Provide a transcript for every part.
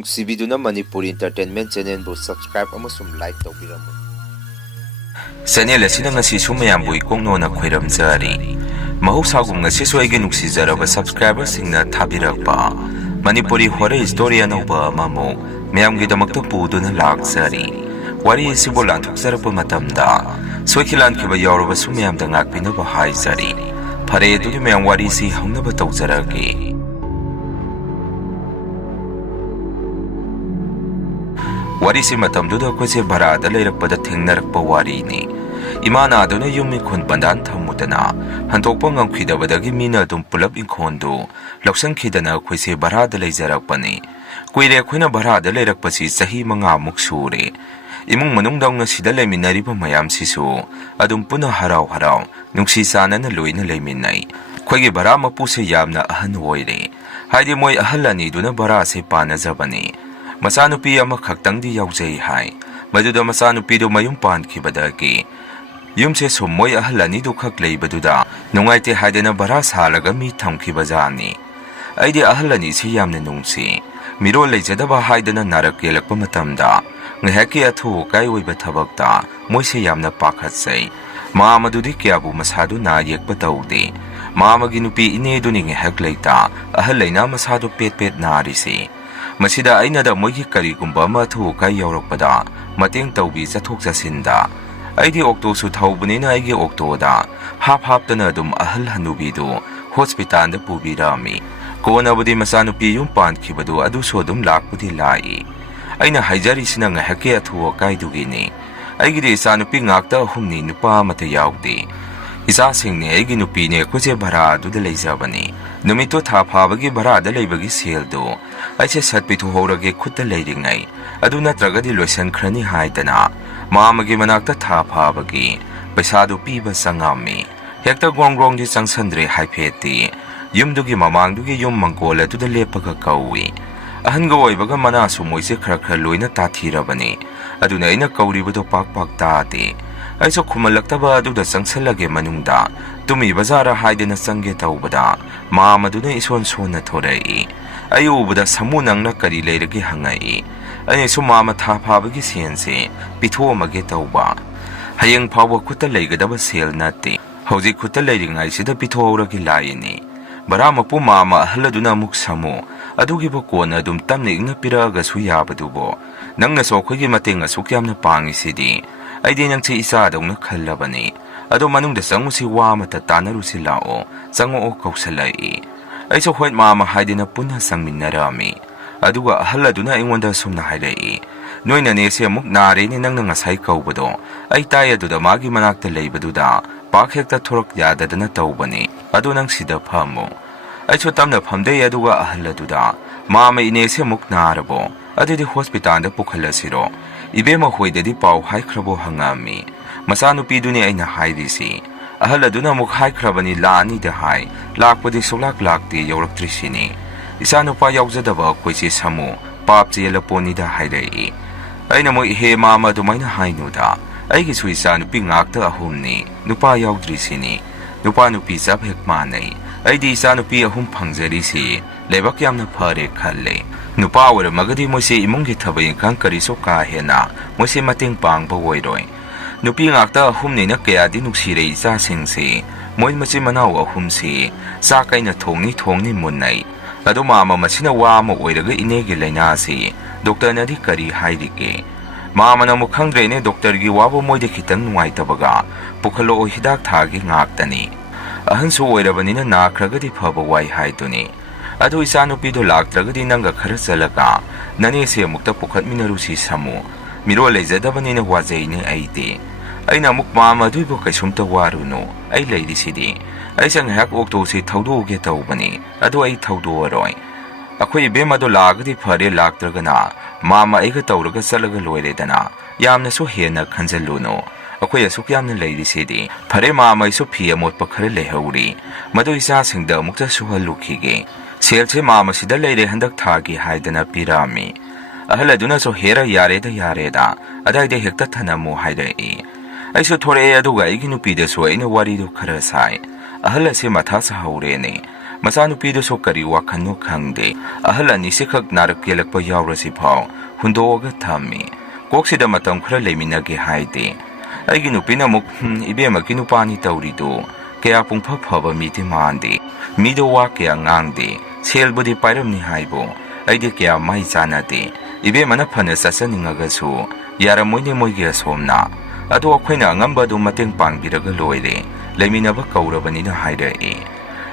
ꯅꯨꯡꯁꯤꯕꯤꯗꯨꯅ Manipuri entertainment ꯆꯦꯅꯦꯜꯕꯨ subscribe ꯑꯃꯁꯨꯡ like ꯇꯧꯕꯤꯔꯝꯃꯨ꯫ Channel ꯑꯁꯤꯅ ꯉꯁꯤꯁꯨ ꯃꯌꯥꯝꯕꯨ ꯏꯀꯣꯛꯅꯣꯅ ꯈꯣꯏꯔꯝꯖꯔꯤ꯫ ꯃꯍꯧꯁꯥꯒꯨꯝ ꯉꯁꯤꯁꯨ ꯑꯩꯒꯤ ꯅꯨꯡꯁꯤꯖꯔꯕ ꯁꯕꯁꯀ꯭ꯔꯥꯏꯕꯔꯁꯤꯡꯅ ꯊꯥꯕꯤꯔꯛꯄ ꯃꯅꯤꯄꯨꯔꯤ ꯍꯣꯔꯔ ꯁ꯭ꯇꯣꯔꯤ ꯑꯅꯧꯕ ꯑꯃꯃꯨꯛ ꯃꯌꯥꯝꯒꯤꯗꯃꯛꯇ ꯄꯨꯗꯨꯅ ꯂꯥꯛꯆꯔꯤ꯫ ꯋꯥꯔꯤ ꯑꯁꯤꯕꯨ ꯂꯥꯟꯊꯣꯛꯆꯔꯛꯄ ꯃꯇꯝꯗ ꯁꯣꯏꯈꯤ ꯂꯥꯟꯈꯤꯕ ꯌꯥꯎꯔꯕꯁꯨ ꯃꯌꯥꯝꯗ ꯉꯥꯛꯄꯤꯅꯕ ꯍꯥꯏꯖꯔꯤ꯫ ꯐꯔꯦ ꯑꯗꯨꯗꯤ ꯃꯌꯥꯝ ꯋꯥꯔꯤꯁꯤ ꯍꯧꯅꯕ ꯇꯧꯖꯔꯒꯦ꯫ ꯋꯥꯔꯤꯁꯤ ꯃꯇꯝꯗꯨꯗ ꯑꯩꯈꯣꯏꯁꯦ ꯚꯔꯥꯗ ꯂꯩꯔꯛꯄꯗ ꯊꯦꯡꯅꯔꯛꯄ ꯋꯥꯔꯤꯅꯤ꯫ ꯏꯃꯥꯅ ꯑꯗꯨꯅ ꯌꯨꯝ ꯏꯪꯈꯣꯜ ꯕꯟꯗꯥꯟ ꯊꯝꯃꯨꯗꯅ ꯍꯟꯗꯣꯛꯄ ꯉꯝꯈꯤꯗꯕꯗꯒꯤ ꯃꯤꯅ ꯑꯗꯨꯝ ꯄꯨꯂꯞ ꯏꯪꯈꯣꯜꯗꯨ ꯂꯧꯁꯟꯈꯤꯗꯅ ꯑꯩꯈꯣꯏꯁꯦ ꯚꯔꯥꯗ ꯂꯩꯖꯔꯛꯄꯅꯤ꯫ ꯀꯨꯏꯔꯦ ꯑꯩꯈꯣꯏꯅ ꯚꯔꯥꯗ ꯂꯩꯔꯛꯄꯁꯤ ꯆꯍꯤ 5ꯃꯨꯛ ꯁꯨꯔꯦ꯫ ꯏꯃꯨꯡ ꯃꯅꯨꯡꯗꯧꯅ ꯁꯤꯗ ꯂꯩꯃꯤꯟꯅꯔꯤꯕ ꯃꯌꯥꯝꯁꯤꯁꯨ ꯑꯗꯨꯝ ꯄꯨꯟꯅ ꯍꯔꯥꯎ ꯍꯔꯥꯎ ꯅꯨꯡꯁꯤ ꯆꯥꯟꯅꯅ ꯂꯣꯏꯅ ꯂꯩꯃꯤꯟꯅꯩ꯫ ꯑꯩꯈꯣꯏꯒꯤ ꯚꯔꯥ ꯃꯄꯨꯁꯦ ꯌꯥꯝꯅ ꯑꯍꯟ ꯑꯣꯏꯔꯦ꯫ ꯍꯥꯏꯗꯤ ꯃꯣꯏ ꯑꯍꯜ ꯑꯅꯤꯗꯨꯅ ꯚꯔꯥꯁꯦ ꯄꯥꯟꯅꯖꯕꯅꯤ꯫ ꯃꯆꯥꯅꯨꯄꯤ ꯑꯃꯈꯛꯇꯪꯗꯤ ꯌꯥꯎꯖꯩ ꯍꯥꯏ꯫ ꯃꯗꯨꯗ ꯃꯆꯥꯅꯨꯄꯤꯗꯨ ꯃꯌꯨꯝ ꯄꯥꯟꯈꯤꯕꯗꯒꯤ ꯌꯨꯝꯁꯦ ꯁꯨꯝ ꯃꯣꯏ ꯑꯍꯜ ꯑꯅꯤꯗꯨꯈꯛ ꯂꯩꯕꯗꯨꯗ ꯅꯨꯡꯉꯥꯏꯇꯦ ꯍꯥꯏꯗꯅ ꯚꯔꯥ ꯁꯥꯜꯂꯒ ꯃꯤ ꯊꯝꯈꯤꯕꯖꯥꯠꯅꯤ꯫ ꯑꯩꯗꯤ ꯑꯍꯜ ꯑꯅꯤꯁꯤ ꯌꯥꯝꯅ ꯅꯨꯡꯁꯤ꯫ ꯃꯤꯔꯣꯜ ꯂꯩꯖꯗꯕ ꯍꯥꯏꯗꯅ ꯅꯥꯔꯛ ꯌꯦꯛꯂꯛꯄ ꯃꯇꯝꯗ ꯉꯥꯏꯍꯥꯛꯀꯤ ꯑꯊꯨ ꯑꯀꯥꯏ ꯑꯣꯏꯕ ꯊꯕꯛꯇ ꯃꯣꯏꯁꯦ ꯌꯥꯝꯅ ꯄꯥꯈꯠꯆꯩ꯫ ꯃꯥꯃꯗꯨꯗꯤ ꯀꯌꯥꯕꯨ ꯃꯁꯥꯗꯨ ꯅꯥ ꯌꯦꯛꯄ ꯇꯧꯗꯦ꯫ ꯃꯥꯃꯒꯤ ꯅꯨꯄꯤ ꯏꯅꯦꯗꯨꯅꯤ ꯉꯥꯏꯍꯥꯛ ꯂꯩꯇ ꯑꯍꯜ ꯂꯩꯅꯥ ꯃꯁꯥꯗꯨ ꯄꯦꯠ ꯄꯦꯠ ꯅꯥꯔꯤꯁꯤ꯫ ꯃꯁꯤꯗ ꯑꯩꯅꯗ ꯃꯣꯏꯒꯤ ꯀꯔꯤꯒꯨꯝꯕ ꯑꯃ ꯑꯊꯨ ꯑꯀꯥꯏ ꯌꯧꯔꯛꯄꯗ ꯃꯇꯦꯡ ꯇꯧꯕꯤ ꯆꯠꯊꯣꯛ ꯆꯠꯁꯤꯟꯗ ꯑꯩꯗꯤ ꯑꯣꯛꯇꯣꯁꯨ ꯊꯧꯕꯅꯤꯅ ꯑꯩꯒꯤ ꯑꯣꯛꯇꯣꯗ ꯍꯥꯞꯇꯅ ꯑꯗꯨꯝ ꯑꯍꯜ ꯍꯅꯨꯕꯤꯗꯨ ꯍꯣꯁꯄꯤꯇꯥꯜꯗ ꯄꯨꯕꯤꯔꯝꯃꯤ꯫ ꯀꯣꯟꯅꯕꯨꯗꯤ ꯃꯆꯥꯅꯨꯄꯤ ꯌꯨꯝ ꯄꯥꯟꯈꯤꯕꯗꯨ ꯑꯗꯨꯁꯨ ꯑꯗꯨꯝ ꯂꯥꯛꯄꯨꯗꯤ ꯂꯥꯛꯏ꯫ ꯑꯩꯅ ꯍꯥꯏꯖꯔꯤꯁꯤꯅ ꯉꯥꯏꯍꯥꯛꯀꯤ ꯑꯊꯨ ꯑꯀꯥꯏꯗꯨꯒꯤꯅꯤ꯫ ꯑꯩꯒꯤꯗꯤ ꯏꯆꯥꯅꯨꯄꯤ ꯉꯥꯛꯇ 3ꯅꯤ, ꯅꯨꯄꯥ ꯑꯃꯠꯇ ꯌꯥꯎꯗꯦ꯫ ꯏꯆꯥꯁꯤꯡꯅꯦ, ꯑꯩꯒꯤ ꯅꯨꯄꯤꯅꯦ, ꯑꯩꯈꯣꯏꯁꯦ ꯚꯔꯥ ꯑꯗꯨꯗ ꯂꯩꯖꯕꯅꯤ꯫ ꯅꯨꯃꯤꯠꯇꯨ ꯊꯥ ꯐꯥꯕꯒꯤ ꯚꯔꯥꯗ ꯂꯩꯕꯒꯤ ꯁꯦꯜꯗꯨ ꯑꯩꯁꯦ ꯁꯠ ꯄꯤꯊꯣꯛꯍꯧꯔꯒꯦ ꯈꯨꯠꯇ ꯂꯩꯔꯤꯉꯩ ꯑꯗꯨ ꯅꯠꯇ꯭ꯔꯒꯗꯤ ꯂꯣꯏꯁꯟꯈ꯭ꯔꯅꯤ ꯍꯥꯏꯗꯅ ꯃꯥꯃꯒꯤ ꯃꯅꯥꯛꯇ ꯊꯥ ꯐꯥꯕꯒꯤ ꯄꯩꯁꯥꯗꯨ ꯄꯤꯕ ꯆꯪꯉꯝꯃꯤ꯫ ꯍꯦꯛꯇ ꯒ꯭ꯔꯣꯡ ꯆꯪꯁꯟꯗ꯭ꯔꯦ ꯍꯥꯏꯐꯦꯠꯇꯤ ꯌꯨꯝꯗꯨꯒꯤ ꯃꯃꯥꯡꯗꯨꯒꯤ ꯌꯨꯝ ꯃꯪꯒꯣꯜ ꯑꯗꯨꯗ ꯂꯦꯞꯄꯒ ꯀꯧꯏ꯫ ꯑꯍꯟꯒ ꯑꯣꯏꯕꯒ ꯃꯅꯥꯁꯨ ꯃꯣꯏꯁꯦ ꯈꯔ ꯂꯣꯏꯅ ꯇꯥꯊꯤꯔꯕꯅꯤ꯫ ꯑꯗꯨꯅ ꯑꯩꯅ ꯀꯧꯔꯤꯕꯗꯣ ꯄꯥꯛ ꯇꯥꯗꯦ꯫ ꯑꯩꯁꯨ ꯈꯨꯝꯍꯜꯂꯛꯇꯕ ꯑꯗꯨꯗ ꯆꯪꯁꯜꯂꯒꯦ ꯃꯅꯨꯡꯗ ꯇꯨꯝꯃꯤꯕꯖꯥꯔ ꯍꯥꯏꯗꯅ ꯆꯪꯒꯦ ꯇꯧꯕꯗ ꯃꯥꯃꯗꯨꯅ ꯏꯁꯣꯟ ꯁꯣꯟꯅ ꯊꯣꯔꯛꯏ꯫ ꯑꯩ ꯎꯕꯗ ꯁꯥꯃꯨ ꯅꯪꯅ ꯀꯔꯤ ꯂꯩꯔꯒꯦ ꯍꯪꯉꯛꯏ꯫ ꯑꯩꯅꯁꯨ ꯃꯥꯃ ꯊꯥ ꯐꯥꯕꯒꯤ ꯁꯦꯟꯁꯦ ꯄꯤꯊꯣꯛꯑꯝꯃꯒꯦ ꯇꯧꯕ꯫ ꯍꯌꯦꯡ ꯐꯥꯎꯕ ꯈꯨꯠꯇ ꯂꯩꯒꯗꯕ ꯁꯦꯜ ꯅꯠꯇꯦ, ꯍꯧꯖꯤꯛ ꯈꯨꯠꯇ ꯂꯩꯔꯤꯉꯩꯁꯤꯗ ꯄꯤꯊꯣꯛꯍꯧꯔꯒꯦ ꯂꯥꯛꯏꯅꯤ꯫ ꯚꯔꯥ ꯃꯄꯨ ꯃꯥꯃ ꯑꯍꯜ ꯑꯗꯨꯅ ꯑꯃꯨꯛ ꯁꯥꯃꯨ ꯑꯗꯨꯒꯤꯕꯨ ꯀꯣꯟꯅ ꯑꯗꯨꯝ ꯇꯞꯅ ꯏꯪꯅ ꯄꯤꯔꯛꯑꯒꯁꯨ ꯌꯥꯕꯗꯨꯕꯨ ꯅꯪꯅꯁꯨ ꯑꯩꯈꯣꯏꯒꯤ ꯃꯇꯦꯡ ꯑꯁꯨꯛ ꯌꯥꯝꯅ ꯄꯥꯡꯉꯤꯁꯤꯗꯤ ꯑꯩꯗꯤ ꯅꯪꯁꯤ ꯏꯆꯥꯗꯧꯅ ꯈꯜꯂꯕꯅꯤ꯫ ꯑꯗꯣ ꯃꯅꯨꯡꯗ ꯆꯪꯉꯨꯁꯤ, ꯋꯥ ꯑꯃꯇ ꯇꯥꯟꯅꯔꯨꯁꯤ ꯂꯥꯛꯑꯣ, ꯆꯪꯉꯛꯑꯣ ꯀꯧꯁꯜꯂꯛꯏ꯫ ꯑꯩꯁꯨ ꯍꯣꯏ ꯃꯥꯃ ꯍꯥꯏꯗꯅ ꯄꯨꯟꯅ ꯆꯪꯃꯤꯟꯅꯔꯝꯃꯤ꯫ ꯑꯗꯨꯒ ꯑꯍꯜ ꯑꯗꯨꯅ ꯑꯩꯉꯣꯟꯗ ꯁꯨꯝꯅ ꯍꯥꯏꯔꯛꯏ, ꯅꯣꯏ ꯅꯅꯦꯁꯦ ꯑꯃꯨꯛ ꯅꯥꯔꯦꯅꯦ ꯅꯪꯅ ꯉꯁꯥꯏ ꯀꯧꯕꯗꯣ ꯑꯩ ꯇꯥꯏ ꯑꯗꯨꯗ ꯃꯥꯒꯤ ꯃꯅꯥꯛꯇ ꯂꯩꯕꯗꯨꯗ ꯄꯥꯛ ꯍꯦꯛꯇ ꯊꯣꯔꯛ ꯌꯥꯗꯗꯅ ꯇꯧꯕꯅꯤ꯫ ꯑꯗꯨ ꯅꯪ ꯁꯤꯗ ꯐꯝꯃꯨ꯫ ꯑꯩꯁꯨ ꯇꯞꯅ ꯐꯝꯗꯩ꯫ ꯑꯗꯨꯒ ꯑꯍꯜ ꯑꯗꯨꯗ ꯃꯥꯃ ꯏꯅꯦꯁꯦ ꯑꯃꯨꯛ ꯅꯥꯔꯕꯣ? ꯑꯗꯨꯗꯤ ꯍꯣꯁꯄꯤꯇꯥꯜꯗ ꯄꯨꯈꯠꯂꯁꯤꯔꯣ? ꯏꯕꯦꯝꯃ ꯍꯣꯏꯗꯗꯤ ꯄꯥꯎ ꯍꯥꯏꯈ꯭ꯔꯕꯣ ꯍꯪꯉꯛꯑꯝꯃꯤ꯫ ꯃꯆꯥꯅꯨꯄꯤꯗꯨꯅꯤ ꯑꯩꯅ ꯍꯥꯏꯔꯤꯁꯤ꯫ ꯑꯍꯜ ꯑꯗꯨꯅ ꯑꯃꯨꯛ ꯍꯥꯏꯈ꯭ꯔꯕꯅꯤ ꯂꯥꯛꯑꯅꯤꯗ ꯍꯥꯏ, ꯂꯥꯛꯄꯗꯤ ꯁꯨꯡꯂꯥꯛ ꯂꯥꯛꯇꯦ, ꯌꯧꯔꯛꯇ꯭ꯔꯤꯁꯤꯅꯤ꯫ ꯏꯆꯥꯅꯨꯄꯥ ꯌꯥꯎꯖꯗꯕ ꯑꯩꯈꯣꯏꯁꯦ ꯁꯥꯃꯨ ꯄꯥꯞ ꯆꯦꯜꯂꯄꯣꯠꯅꯤꯗ ꯍꯥꯏꯔꯛꯏ꯫ ꯑꯩꯅ ꯃꯣꯏ ꯏꯍꯦ ꯃꯥꯃ ꯑꯗꯨꯃꯥꯏꯅ ꯍꯥꯏꯅꯨꯗ, ꯑꯩꯒꯤꯁꯨ ꯏꯆꯥꯅꯨꯄꯤ ꯉꯥꯛꯇ 3ꯅꯤ, ꯅꯨꯄꯥ ꯌꯥꯎꯗ꯭ꯔꯤꯁꯤꯅꯤ꯫ ꯅꯨꯄꯥ ꯅꯨꯄꯤ ꯆꯞ ꯍꯦꯛ ꯃꯥꯟꯅꯩ꯫ ꯑꯩꯗꯤ ꯏꯆꯥꯅꯨꯄꯤ 3 ꯐꯪꯖꯔꯤꯁꯤ ꯂꯥꯏꯕꯛ ꯌꯥꯝꯅ ꯐꯔꯦ ꯈꯜꯂꯦ꯫ ꯅꯨꯄꯥ ꯑꯣꯏꯔꯝꯃꯒꯗꯤ ꯃꯣꯏꯁꯦ ꯏꯃꯨꯡꯒꯤ ꯊꯕꯛ ꯏꯪꯈꯥꯡ ꯀꯔꯤꯁꯨ ꯀꯥ ꯍꯦꯟꯅ ꯃꯣꯏꯁꯦ ꯃꯇꯦꯡ ꯄꯥꯡꯕ ꯑꯣꯏꯔꯣꯏ꯫ ꯅꯨꯄꯤ ꯉꯥꯛꯇ 3ꯅꯤꯅ ꯀꯌꯥꯗꯤ ꯅꯨꯡꯁꯤꯔꯦ ꯏꯆꯥꯁꯤꯡꯁꯤ꯫ ꯃꯣꯏ ꯃꯆꯤꯟ ꯃꯅꯥꯎ 3ꯁꯤ ꯆꯥꯛ ꯑꯩꯅ ꯊꯣꯡꯅꯤ ꯃꯨꯟꯅꯩ꯫ ꯑꯗꯨ ꯃꯥꯃ ꯃꯁꯤꯅ ꯋꯥ ꯑꯃ ꯑꯣꯏꯔꯒ ꯏꯅꯦꯒꯤ ꯂꯩꯅꯥꯁꯤ ꯗꯣꯛꯇꯔꯅꯗꯤ ꯀꯔꯤ ꯍꯥꯏꯔꯤꯒꯦ? ꯃꯥꯃꯅ ꯑꯃꯨꯛ ꯈꯪꯗ꯭ꯔꯦꯅꯦ, ꯗꯣꯛꯇꯔꯒꯤ ꯋꯥꯕꯨ ꯃꯣꯏꯗ ꯈꯤꯇꯪ ꯅꯨꯡꯉꯥꯏꯇꯕꯒ ꯄꯨꯈꯠꯂꯛꯑꯣ ꯍꯤꯗꯥꯛ ꯊꯥꯒꯤ ꯉꯥꯛꯇꯅꯤ꯫ ꯑꯍꯟꯁꯨ ꯑꯣꯏꯔꯕꯅꯤꯅ ꯅꯥꯈ꯭ꯔꯒꯗꯤ ꯐꯕ ꯋꯥꯏ ꯍꯥꯏꯗꯨꯅꯤ꯫ ꯑꯗꯨ ꯏꯆꯥꯅꯨꯄꯤꯗꯣ ꯂꯥꯛꯇ꯭ꯔꯒꯗꯤ ꯅꯪꯒ ꯈꯔ ꯆꯠꯂꯒ ꯅꯅꯦꯁꯦ ꯑꯃꯨꯛꯇ ꯄꯨꯈꯠꯃꯤꯟꯅꯔꯨꯁꯤ ꯁꯥꯃꯨ꯫ ꯃꯤꯔꯣꯜ ꯂꯩꯖꯗꯕꯅꯤꯅ ꯋꯥꯖꯩꯅꯦ ꯑꯩꯗꯤ꯫ ꯑꯩꯅ ꯑꯃꯨꯛ ꯃꯥꯃ ꯑꯗꯨꯏꯕꯨ ꯀꯩꯁꯨꯝꯇ ꯋꯥꯔꯨꯅꯨ, ꯑꯩ ꯂꯩꯔꯤꯁꯤꯗꯤ꯫ ꯑꯩꯁꯦ ꯉꯥꯏꯍꯥꯛ ꯑꯣꯛꯇꯣꯁꯤ ꯊꯧꯗꯣꯛꯎꯒꯦ ꯇꯧꯕꯅꯤ, ꯑꯗꯣ ꯑꯩ ꯊꯧꯗꯣꯛꯑꯔꯣꯏ꯫ ꯑꯩꯈꯣꯏ ꯏꯕꯦꯝꯃꯗꯣ ꯂꯥꯛꯑꯒꯗꯤ ꯐꯔꯦ, ꯂꯥꯛꯇ꯭ꯔꯒꯅ ꯃꯥꯃ ꯑꯩꯒ ꯇꯧꯔꯒ ꯆꯠꯂꯒ ꯂꯣꯏꯔꯦꯗꯅ꯫ ꯌꯥꯝꯅꯁꯨ ꯍꯦꯟꯅ ꯈꯟꯖꯜꯂꯨꯅꯨ, ꯑꯩꯈꯣꯏ ꯑꯁꯨꯛ ꯌꯥꯝꯅ ꯂꯩꯔꯤꯁꯤꯗꯤ꯫ ꯐꯔꯦ ꯃꯥꯃ, ꯑꯩꯁꯨ ꯐꯤ ꯑꯃꯣꯠꯄ ꯈꯔ ꯂꯩꯍꯧꯔꯤ, ꯃꯗꯨ ꯏꯆꯥꯁꯤꯡꯗ ꯑꯃꯨꯛꯇ ꯁꯨꯍꯜꯂꯨꯈꯤꯒꯦ꯫ ꯁꯦꯜꯁꯦ ꯃꯥꯃ ꯁꯤꯗ ꯂꯩꯔꯦ ꯍꯟꯗꯛ ꯊꯥꯒꯤ ꯍꯥꯏꯗꯅ ꯄꯤꯔꯛꯑꯝꯃꯤ꯫ ꯑꯍꯜ ꯑꯗꯨꯅꯁꯨ ꯍꯦꯔ ꯌꯥꯔꯦꯗ ꯑꯗꯥꯏꯗ ꯍꯦꯛꯇ ꯊꯅꯝꯃꯨ ꯍꯥꯏꯔꯛꯏ꯫ ꯑꯩꯁꯨ ꯊꯣꯔꯛꯑꯦ꯫ ꯑꯗꯨꯒ ꯑꯩꯒꯤ ꯅꯨꯄꯤꯗꯁꯨ ꯑꯩꯅ ꯋꯥꯔꯤꯗꯨ ꯈꯔ ꯁꯥꯏ꯫ ꯑꯍꯜ ꯑꯁꯤ ꯃꯊꯥ ꯁꯥꯍꯧꯔꯦꯅꯦ꯫ ꯃꯆꯥꯅꯨꯄꯤꯗꯨꯁꯨ ꯀꯔꯤ ꯋꯥꯈꯟꯅꯣ ꯈꯪꯗꯦ ꯑꯍꯜ ꯑꯅꯤꯁꯤꯈꯛ ꯅꯥꯔꯛ ꯌꯦꯛꯂꯛꯄ ꯌꯥꯎꯔꯁꯤꯐꯥꯎ ꯍꯨꯟꯗꯣꯛꯑꯒ ꯊꯝꯃꯤ ꯀꯣꯛꯁꯤꯗ ꯃꯇꯝ ꯈꯔ ꯂꯩꯃꯤꯟꯅꯒꯦ ꯍꯥꯏꯗꯦ ꯑꯩꯒꯤ ꯅꯨꯄꯤꯅ ꯑꯃꯨꯛ ꯏꯕꯦꯝꯃꯒꯤ ꯅꯨꯄꯥꯅꯤ ꯇꯧꯔꯤꯗꯨ ꯀꯌꯥ ꯄꯨꯡꯐ ꯐꯕ ꯃꯤꯗꯤ ꯃꯥꯟꯗꯦ ꯃꯤꯗꯣ ꯋꯥ ꯀꯌꯥ ꯉꯥꯡꯗꯦ ꯁꯦꯜꯕꯨꯗꯤ ꯄꯥꯏꯔꯝꯅꯤ ꯍꯥꯏꯕꯨ ꯑꯩꯗꯤ ꯀꯌꯥ ꯃꯩ ꯆꯥꯟꯅꯗꯦ ꯏꯕꯦꯝꯃꯅ ꯐꯅ ꯆꯠꯆꯅꯤꯡꯉꯒꯁꯨ ꯌꯥꯔꯝꯃꯣꯏꯅꯦ ꯃꯣꯏꯒꯤ ꯑꯁꯣꯝꯅ ꯑꯗꯣ ꯑꯩꯈꯣꯏꯅ ꯑꯉꯝꯕꯗꯨ ꯃꯇꯦꯡ ꯄꯥꯡꯕꯤꯔꯒ ꯂꯣꯏꯔꯦ ꯂꯩꯃꯤꯟꯅꯕ ꯀꯧꯔꯕꯅꯤꯅ ꯍꯥꯏꯔꯛꯏ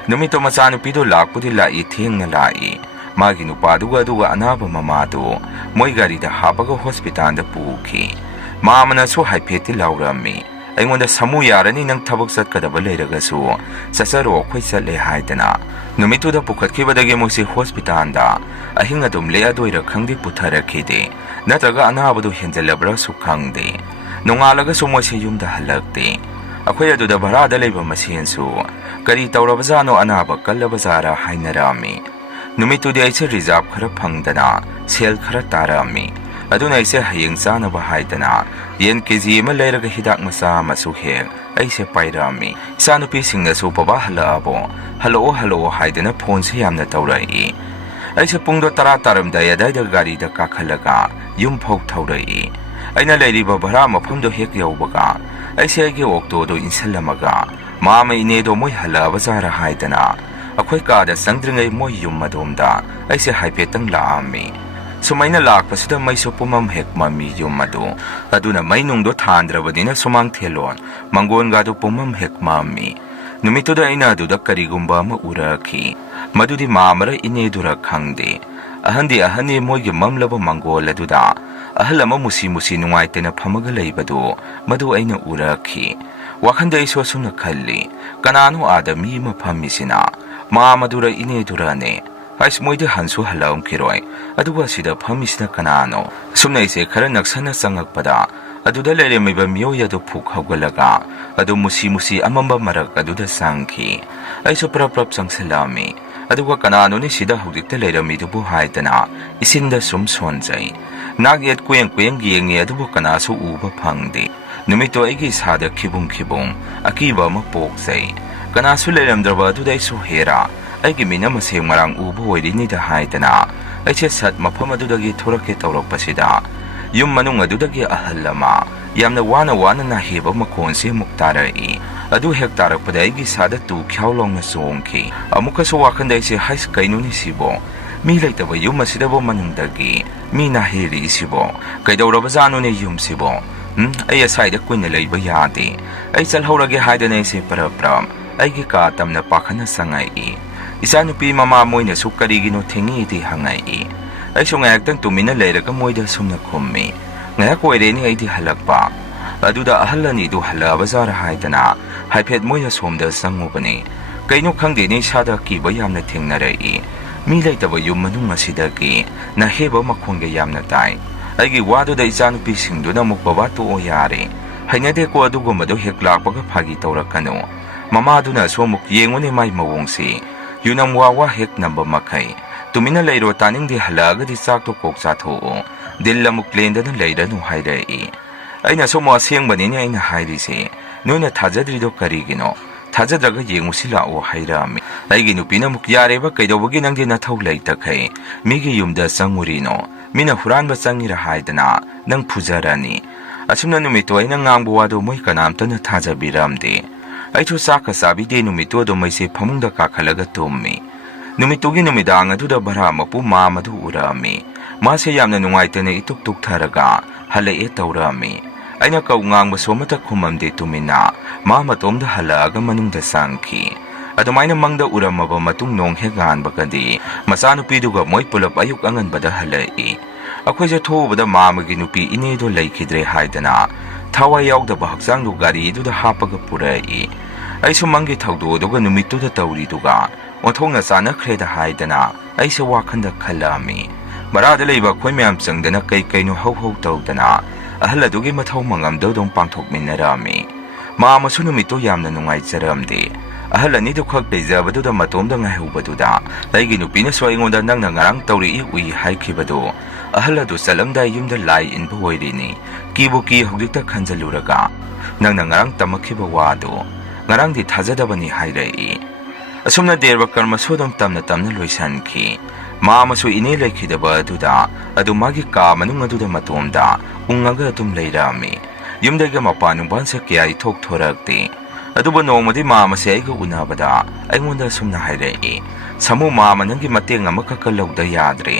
ꯅꯨꯃꯤꯠꯇꯣ ꯃꯆꯥꯅꯨꯄꯤꯗꯣ ꯂꯥꯛꯄꯨꯗꯤ ꯂꯥꯛꯏ ꯊꯦꯡꯅ ꯂꯥꯛꯏ ꯃꯥꯒꯤ ꯅꯨꯄꯥꯗꯨꯒ ꯑꯗꯨꯒ ꯑꯅꯥꯕ ꯃꯃꯥꯗꯨ ꯃꯣꯏ ꯒꯥꯔꯤꯗ ꯍꯥꯞꯄꯒ ꯍꯣꯁꯄꯤꯇꯥꯜꯗ ꯄꯨꯈꯤ ꯃꯥꯃꯅꯁꯨ ꯍꯥꯏꯐꯦꯠꯇꯤ ꯂꯥꯎꯔꯝꯃꯤ ꯑꯩꯉꯣꯟꯗ ꯁꯃꯨ ꯌꯥꯔꯅꯤ ꯅꯪ ꯊꯕꯛ ꯆꯠꯀꯗꯕ ꯂꯩꯔꯒꯁꯨ ꯆꯠꯆꯔꯣ ꯑꯩꯈꯣꯏ ꯆꯠꯂꯦ ꯍꯥꯏꯗꯅ ꯅꯨꯃꯤꯠꯇꯨꯗ ꯄꯨꯈꯠꯈꯤꯕꯗꯒꯤ ꯃꯣꯏꯁꯦ ꯍꯣꯁꯄꯤꯇꯥꯜꯗ ꯑꯍꯤꯡ ꯑꯗꯨꯝ ꯂꯦꯛꯑꯗꯣꯏꯔꯥ ꯈꯪꯗꯦ ꯄꯨꯊꯔꯛꯈꯤꯗꯦ ꯅꯠꯇ꯭ꯔꯒ ꯑꯅꯥꯕꯗꯨ ꯍꯦꯟꯖꯜꯂꯕ꯭ꯔꯥꯁꯨ ꯈꯪꯗꯦ ꯅꯣꯡꯉꯥꯜꯂꯒꯁꯨ ꯃꯣꯏꯁꯦ ꯌꯨꯝꯗ ꯍꯜꯂꯛꯇꯦ ꯑꯩꯈꯣꯏ ꯑꯗꯨꯗ ꯚꯔꯥꯗ ꯂꯩꯕ ꯃꯁꯦꯟꯁꯨ ꯀꯔꯤ ꯇꯧꯔꯕꯖꯥꯠꯅꯣ ꯑꯅꯥꯕ ꯀꯜꯂꯕꯖꯥꯔꯥ ꯍꯥꯏꯅꯔꯝꯃꯤ ꯅꯨꯃꯤꯠꯇꯨꯗꯤ ꯑꯩꯁꯦ ꯔꯤꯖꯥꯔꯚ ꯈꯔ ꯐꯪꯗꯅ ꯁꯦꯜ ꯈꯔ ꯇꯥꯔꯝꯃꯤ ꯑꯗꯨꯅ ꯑꯩꯁꯦ ꯍꯌꯦꯡ ꯆꯥꯅꯕ ꯍꯥꯏꯗꯅ ꯌꯦꯟ KG ꯑꯃ ꯂꯩꯔꯒ ꯍꯤꯗꯥꯛ ꯃꯆꯥ ꯑꯃꯁꯨ ꯍꯦꯛ ꯑꯩꯁꯦ ꯄꯥꯏꯔꯝꯃꯤ ꯏꯆꯥꯅꯨꯄꯤꯁꯤꯡꯅꯁꯨ ꯕꯕꯥ ꯍꯜꯂꯛꯑꯕꯣ ꯍꯜꯂꯛꯑꯣ ꯍꯥꯏꯗꯅ ꯐꯣꯟꯁꯦ ꯌꯥꯝꯅ ꯇꯧꯔꯛꯏ ꯑꯩꯁꯦ ꯄꯨꯡꯗꯣ 10 ꯇꯥꯔꯝꯗꯥꯏ ꯑꯗꯥꯏꯗ ꯒꯥꯔꯤꯗ ꯀꯥꯈꯠꯂꯒ ꯌꯨꯝ ꯐꯥꯎ ꯊꯧꯔꯛꯏ ꯑꯩꯅ ꯂꯩꯔꯤꯕ ꯚꯔꯥ ꯃꯐꯝꯗꯣ ꯍꯦꯛ ꯌꯧꯕꯒ ꯑꯩꯁꯦ ꯑꯩꯒꯤ ꯑꯣꯛꯇꯣꯗꯣ ꯏꯟꯁꯤꯜꯂꯝꯃꯒ ꯃꯥꯃ ꯏꯅꯦꯗꯣ ꯃꯣꯏ ꯍꯜꯂꯛꯑꯕꯖꯥꯔꯥ ꯍꯥꯏꯗꯅ ꯑꯩꯈꯣꯏ ꯀꯥꯗ ꯆꯪꯗ꯭ꯔꯤꯉꯩ ꯃꯣꯏ ꯌꯨꯝ ꯑꯗꯣꯝꯗ ꯑꯩꯁꯦ ꯍꯥꯏꯐꯦꯠꯇꯪ ꯂꯥꯛꯑꯝꯃꯤ ꯁꯨꯃꯥꯏꯅ ꯂꯥꯛꯄꯁꯤꯗ ꯃꯩꯁꯨ ꯄꯨꯝꯃꯝ ꯍꯦꯛ ꯃꯝꯃꯤ ꯌꯨꯝ ꯑꯗꯨ ꯑꯗꯨꯅ ꯃꯩ ꯅꯨꯡꯗꯣ ꯊꯥꯟꯗ꯭ꯔꯕꯅꯤꯅ ꯁꯨꯃꯥꯡ ꯊꯦꯜꯂꯣꯟ ꯃꯪꯒꯣꯟꯒꯥꯗꯣ ꯄꯨꯝꯃꯝ ꯍꯦꯛ ꯃꯝꯃꯤ ꯅꯨꯃꯤꯠꯇꯨꯗ ꯑꯩꯅ ꯑꯗꯨꯗ ꯀꯔꯤꯒꯨꯝꯕ ꯑꯃ ꯎꯔꯛꯈꯤ ꯃꯗꯨꯗꯤ ꯃꯥꯃꯔ ꯏꯅꯦꯗꯨꯔ ꯈꯪꯗꯦ ꯑꯍꯟꯅꯤ ꯃꯣꯏꯒꯤ ꯃꯝꯂꯕ ꯃꯪꯒꯣꯜ ꯑꯗꯨꯗ ꯑꯍꯜ ꯑꯃ ꯃꯨꯁꯤ ꯅꯨꯡꯉꯥꯏꯇꯅ ꯐꯝꯃꯒ ꯂꯩꯕꯗꯨ ꯃꯗꯨ ꯑꯩꯅ ꯎꯔꯛꯈꯤ ꯋꯥꯈꯟꯗ ꯑꯩꯁꯨ ꯑꯁꯨꯝꯅ ꯈꯜꯂꯤ ꯀꯅꯥꯅꯣ ꯑꯥꯗ ꯃꯤ ꯑꯃ ꯐꯝꯃꯤꯁꯤꯅ ꯃꯥꯃꯗꯨꯔ ꯏꯅꯦꯗꯨꯔꯅꯦ ꯑꯩꯁ ꯃꯣꯏꯗꯤ ꯍꯟꯁꯨ ꯍꯜꯂꯛꯑꯝꯈꯤꯔꯣꯏ ꯑꯗꯨꯒ ꯑꯁꯤꯗ ꯐꯝꯃꯤꯁꯤꯅ ꯀꯅꯥꯅꯣ ꯁꯨꯝꯅ ꯑꯩꯁꯦ ꯈꯔ ꯅꯛꯁꯟꯅ ꯆꯪꯉꯛꯄꯗ ꯑꯗꯨꯗ ꯂꯩꯔꯝꯃꯤꯕ ꯃꯤꯑꯣꯏ ꯑꯗꯨ ꯐꯨꯛ ꯍꯧꯒꯠꯂꯒ ꯑꯗꯨ ꯃꯨꯁꯤ ꯑꯃꯝꯕ ꯃꯔꯛ ꯑꯗꯨꯗ ꯆꯪꯈꯤ ꯑꯩꯁꯨ ꯄ꯭ꯔꯞ ꯆꯪꯁꯤꯜꯂꯛꯑꯝꯃꯤ ꯑꯗꯨꯒ ꯀꯅꯥꯅꯣꯅꯤ ꯁꯤꯗ ꯍꯧꯖꯤꯛꯇ ꯂꯩꯔꯝꯃꯤꯗꯨꯕꯨ ꯍꯥꯏꯗꯅ ꯏꯁꯤꯡꯗ ꯁꯨꯝ ꯁꯣꯟꯖꯩ ꯅꯥꯛ ꯌꯦꯠ ꯀꯨꯌꯦꯡ ꯌꯦꯡꯉꯤ ꯑꯗꯨꯕꯨ ꯀꯅꯥꯁꯨ ꯎꯕ ꯐꯪꯗꯦ ꯅꯨꯃꯤꯠꯇꯣ ꯑꯩꯒꯤ ꯏꯁꯥꯗ ꯈꯤꯕꯨꯡ ꯑꯀꯤꯕ ꯑꯃ ꯄꯣꯛꯆꯩ ꯀꯅꯥꯁꯨ ꯂꯩꯔꯝꯗ꯭ꯔꯕ ꯑꯗꯨꯗ ꯑꯩꯁꯨ ꯍꯦꯔꯥ ꯑꯩꯒꯤ ꯃꯤꯅ ꯃꯁꯦꯡ ꯃꯔꯥꯡ ꯎꯕ ꯑꯣꯏꯔꯤꯅꯤꯗ ꯍꯥꯏꯗꯅ ꯑꯩꯁꯦ ꯁꯠ ꯃꯐꯝ ꯑꯗꯨꯗꯒꯤ ꯊꯣꯔꯛꯀꯦ ꯇꯧꯔꯛꯄꯁꯤꯗ ꯌꯨꯝ ꯃꯅꯨꯡ ꯑꯗꯨꯗꯒꯤ ꯑꯍꯜ ꯑꯃ ꯌꯥꯝꯅ ꯋꯥꯅ ꯅꯥꯍꯦꯕ ꯃꯈꯣꯟꯁꯦ ꯑꯃꯨꯛ ꯇꯥꯔꯛꯏ ꯑꯗꯨ ꯍꯦꯛ ꯇꯥꯔꯛꯄꯗ ꯑꯩꯒꯤ ꯏꯁꯥꯗ ꯇꯨ ꯈ꯭ꯌꯥꯎ ꯂꯥꯎꯅ ꯆꯣꯡꯈꯤ ꯑꯃꯨꯛꯀꯁꯨ ꯋꯥꯈꯟꯗ ꯑꯩꯁꯦ ꯍꯩꯁ ꯀꯩꯅꯣꯅꯤ ꯁꯤꯕꯣ ꯃꯤ ꯂꯩꯇꯕ ꯌꯨꯝ ꯑꯁꯤꯗꯕꯨ ꯃꯅꯨꯡꯗꯒꯤ ꯃꯤ ꯅꯥꯍꯦꯔꯤꯁꯤꯕꯣ ꯀꯩꯗꯧꯔꯕꯖꯥꯠꯅꯣꯅꯦ ꯌꯨꯝꯁꯤꯕꯣ ꯑꯩ ꯑꯁꯥꯏꯗ ꯀꯨꯏꯅ ꯂꯩꯕ ꯌꯥꯗꯦ ꯑꯩ ꯆꯠꯍꯧꯔꯒꯦ ꯍꯥꯏꯗꯅ ꯑꯩꯁꯦ ꯄ꯭ꯔꯞ ꯑꯩꯒꯤ ꯀꯥ ꯇꯝꯅ ꯄꯥꯈꯠꯅ ꯆꯪꯉꯛꯏ ꯏꯆꯥꯅꯨꯄꯤ ꯃꯃꯥ ꯃꯣꯏꯅꯁꯨ ꯀꯔꯤꯒꯤꯅꯣ ꯊꯦꯡꯉꯤꯗꯤ ꯍꯪꯉꯛꯏ ꯑꯩꯁꯨ ꯉꯥꯏꯍꯥꯛꯇꯪ ꯇꯨꯃꯤꯟꯅ ꯂꯩꯔꯒ ꯃꯣꯏꯗ ꯁꯨꯝꯅ ꯈꯨꯝꯃꯤ ꯉꯥꯏꯍꯥꯛ ꯑꯣꯏꯔꯦꯅꯤ ꯑꯩꯗꯤ ꯍꯜꯂꯛꯄ ꯑꯗꯨꯗ ꯑꯍꯜ ꯑꯅꯤꯗꯨ ꯍꯜꯂꯛꯑꯕꯖꯥꯔꯥ ꯍꯥꯏꯗꯅ ꯍꯥꯏꯐꯦꯠ ꯃꯣꯏ ꯑꯁꯣꯝꯗ ꯆꯪꯉꯨꯕꯅꯤ ꯀꯩꯅꯣ ꯈꯪꯗꯦꯅꯦ ꯏꯁꯥꯗ ꯀꯤꯕ ꯌꯥꯝꯅ ꯊꯦꯡꯅꯔꯛꯏ ꯃꯤ ꯂꯩꯇꯕ ꯌꯨꯝ ꯃꯅꯨꯡ ꯑꯁꯤꯗꯒꯤ ꯅꯥꯍꯦꯕ ꯃꯈꯣꯟꯒ ꯌꯥꯝꯅ ꯇꯥꯏ ꯑꯩꯒꯤ ꯋꯥꯗꯨꯗ ꯏꯆꯥꯅꯨꯄꯤꯁꯤꯡꯗꯨꯅ ꯑꯃꯨꯛ ꯕꯕꯥ ꯇꯣꯛꯑꯣ ꯌꯥꯔꯦ ꯍꯩꯅꯗꯦꯀꯣ ꯑꯗꯨꯒꯨꯝꯕꯗꯣ ꯍꯦꯛ ꯂꯥꯛꯄꯒ ꯐꯥꯒꯤ ꯇꯧꯔꯛꯀꯅꯨ ꯃꯃꯥꯗꯨꯅꯁꯨ ꯑꯃꯨꯛ ꯌꯦꯡꯉꯨꯅꯦ ꯃꯥꯏ ꯃꯑꯣꯡꯁꯤ ꯌꯨꯅꯝ ꯋꯥ ꯍꯦꯛ ꯅꯝꯕ ꯃꯈꯩ ꯇꯨꯃꯤꯟꯅ ꯂꯩꯔꯣ ꯇꯥꯅꯤꯡꯗꯦ ꯍꯜꯂꯛꯑꯒꯗꯤ ꯆꯥꯛꯇꯣ ꯀꯣꯛ ꯆꯥꯊꯣꯛꯑꯣ ꯗꯤꯜ ꯑꯃꯨꯛ ꯂꯦꯟꯗꯅ ꯂꯩꯔꯅꯨ ꯍꯥꯏꯔꯛꯏ ꯑꯩꯅꯁꯨ ꯑꯃꯨꯛ ꯑꯁꯦꯡꯕꯅꯤꯅꯦ ꯑꯩꯅ ꯍꯥꯏꯔꯤꯁꯦ ꯅꯣꯏꯅ ꯊꯥꯖꯗ꯭ꯔꯤꯗꯣ ꯀꯔꯤꯒꯤꯅꯣ ꯊꯥꯖꯗ꯭ꯔꯒ ꯌꯦꯡꯉꯨꯁꯤ ꯂꯥꯛꯑꯣ ꯍꯥꯏꯔꯛꯑꯝꯃꯤ ꯑꯩꯒꯤ ꯅꯨꯄꯤꯅ ꯑꯃꯨꯛ ꯌꯥꯔꯦꯕ ꯀꯩꯗꯧꯕꯒꯤ ꯅꯪꯗꯤ ꯅꯊꯧ ꯂꯩꯇꯈꯩ ꯃꯤꯒꯤ ꯌꯨꯝꯗ ꯆꯪꯉꯨꯔꯤꯅꯣ ꯃꯤꯅ ꯍꯨꯔꯥꯟꯕ ꯆꯪꯉꯤꯔ ꯍꯥꯏꯗꯅ ꯅꯪ ꯐꯨꯖꯔꯅꯤ ꯑꯁꯨꯝꯅ ꯅꯨꯃꯤꯠꯇꯣ ꯑꯩꯅ ꯉꯥꯡꯕ ꯋꯥꯗꯣ ꯃꯣꯏ ꯀꯅꯥꯝꯇꯅ ꯊꯥꯖꯕꯤꯔꯝꯗꯦ ꯑꯩꯁꯨ ꯆꯥꯛꯀ ꯆꯥꯕꯤꯗꯦ ꯅꯨꯃꯤꯠꯇꯣ ꯑꯗꯨꯝ ꯑꯩꯁꯦ ꯐꯃꯨꯡꯗ ꯀꯥꯈꯠꯂꯒ ꯇꯨꯝꯃꯤ ꯅꯨꯃꯤꯠꯇꯨꯒꯤ ꯅꯨꯃꯤꯗꯥꯡ ꯑꯗꯨꯗ ꯚꯔꯥ ꯃꯄꯨ ꯃꯥꯃꯗꯨ ꯎꯔꯛꯑꯝꯃꯤ ꯃꯥꯁꯦ ꯌꯥꯝꯅ ꯅꯨꯡꯉꯥꯏꯇꯅ ꯏꯇꯨꯛ ꯇꯨꯛꯊꯔꯒ ꯍꯜꯂꯛꯑꯦ ꯇꯧꯔꯛꯑꯝꯃꯤ ꯑꯩꯅ ꯀꯧ ꯉꯥꯡꯕꯁꯨ ꯑꯃꯠꯇ ꯈꯨꯝꯃꯝꯗꯦ ꯇꯨꯃꯤꯟꯅ ꯃꯥ ꯃꯇꯣꯝꯗ ꯍꯜꯂꯛꯑꯒ ꯃꯅꯨꯡꯗ ꯆꯪꯈꯤ ꯑꯗꯨꯃꯥꯏꯅ ꯃꯪꯗ ꯎꯔꯝꯃꯕ ꯃꯇꯨꯡ ꯅꯣꯡ ꯍꯦꯛ ꯉꯥꯟꯕꯒꯗꯤ ꯃꯆꯥꯅꯨꯄꯤꯗꯨꯒ ꯃꯣꯏ ꯄꯨꯂꯞ ꯑꯌꯨꯛ ꯑꯉꯟꯕꯗ ꯍꯜꯂꯛꯏ ꯑꯩꯈꯣꯏꯁꯦ ꯊꯣꯛꯎꯕꯗ ꯃꯥꯃꯒꯤ ꯅꯨꯄꯤ ꯏꯅꯦꯗꯣ ꯂꯩꯈꯤꯗ꯭ꯔꯦ ꯍꯥꯏꯗꯅ ꯊꯋꯥꯏ ꯌꯥꯎꯗꯕ ꯍꯛꯆꯥꯡꯗꯨ ꯒꯥꯔꯤꯗꯨꯗ ꯍꯥꯞꯄꯒ ꯄꯨꯔꯛꯏ ꯑꯩꯁꯨ ꯃꯪꯒꯤ ꯊꯧꯗꯣꯛ ꯅꯨꯃꯤꯠꯇꯨꯗ ꯇꯧꯔꯤꯗꯨꯒ ꯑꯣꯟꯊꯣꯛꯅ ꯆꯥꯟꯅꯈ꯭ꯔꯦꯗ ꯍꯥꯏꯗꯅ ꯑꯩꯁꯦ ꯋꯥꯈꯟꯗ ꯈꯜꯂꯛꯑꯝꯃꯤ ꯚꯔꯥꯗ ꯂꯩꯕ ꯑꯩꯈꯣꯏ ꯃꯌꯥꯝ ꯆꯪꯗꯅ ꯀꯩꯅꯣ ꯍꯧ ꯇꯧꯗꯅ ꯑꯍꯜ ꯑꯗꯨꯒꯤ ꯃꯊꯧ ꯃꯉꯝꯗꯣ ꯑꯗꯨꯝ ꯄꯥꯡꯊꯣꯛꯃꯤꯟꯅꯔꯝꯃꯤ ꯃꯥꯃꯁꯨ ꯅꯨꯃꯤꯠꯇꯨ ꯌꯥꯝꯅ ꯅꯨꯡꯉꯥꯏꯖꯔꯝꯗꯦ ꯑꯍꯜ ꯑꯅꯤꯗꯨ ꯈꯛ ꯂꯩꯖꯕꯗꯨꯗ ꯃꯇꯣꯝꯗ ꯉꯥꯏꯍꯧꯕꯗꯨꯗ ꯑꯩꯒꯤ ꯅꯨꯄꯤꯅꯁꯨ ꯑꯩꯉꯣꯟꯗ ꯅꯪꯅ ꯉꯔꯥꯡ ꯇꯧꯔꯛꯏ ꯎꯏ ꯍꯥꯏꯈꯤꯕꯗꯨ ꯑꯍꯜ ꯑꯗꯨ ꯆꯠꯂꯝꯗꯥꯏ ꯌꯨꯝꯗ ꯂꯥꯏ ꯏꯟꯕ ꯑꯣꯏꯔꯤꯅꯤ ꯀꯤꯕꯨ ꯀꯤ ꯍꯧꯖꯤꯛꯇ ꯈꯟꯖꯜꯂꯨꯔꯒ ꯅꯪꯅ ꯉꯔꯥꯡ ꯇꯝꯃꯛꯈꯤꯕ ꯋꯥꯗꯨ ꯉꯔꯥꯡꯗꯤ ꯊꯥꯖꯗꯕꯅꯤ ꯍꯥꯏꯔꯛꯏ ꯑꯁꯨꯝꯅ ꯗꯦꯕ ꯀꯔꯃꯁꯨ ꯑꯗꯨꯝ ꯇꯝꯅ ꯇꯝꯅ ꯂꯣꯏꯁꯤꯟꯈꯤ ꯃꯥ ꯑꯃꯁꯨ ꯏꯅꯦ ꯂꯩꯈꯤꯗꯕ ꯑꯗꯨꯗ ꯑꯗꯨ ꯃꯥꯒꯤ ꯀꯥ ꯃꯅꯨꯡ ꯑꯗꯨꯗ ꯃꯇꯣꯝꯗ ꯎꯪꯉꯒ ꯑꯗꯨꯝ ꯂꯩꯔꯝꯃꯤ ꯌꯨꯝꯗꯒꯤ ꯃꯄꯥꯟ ꯅꯨꯡꯕꯥꯟꯁꯦ ꯀꯌꯥ ꯏꯊꯣꯛ ꯊꯣꯔꯛꯇꯦ ꯑꯗꯨꯕꯨ ꯅꯣꯡꯃꯗꯤ ꯃꯥ ꯑꯃꯁꯦ ꯑꯩꯒ ꯎꯅꯕꯗ ꯑꯩꯉꯣꯟꯗ ꯑꯁꯨꯝꯅ ꯍꯥꯏꯔꯛꯏ ꯁꯥꯃꯨ ꯃꯥꯃ ꯅꯪꯒꯤ ꯃꯇꯦꯡ ꯑꯃꯈꯛꯀ ꯂꯧꯗ ꯌꯥꯗ꯭ꯔꯦ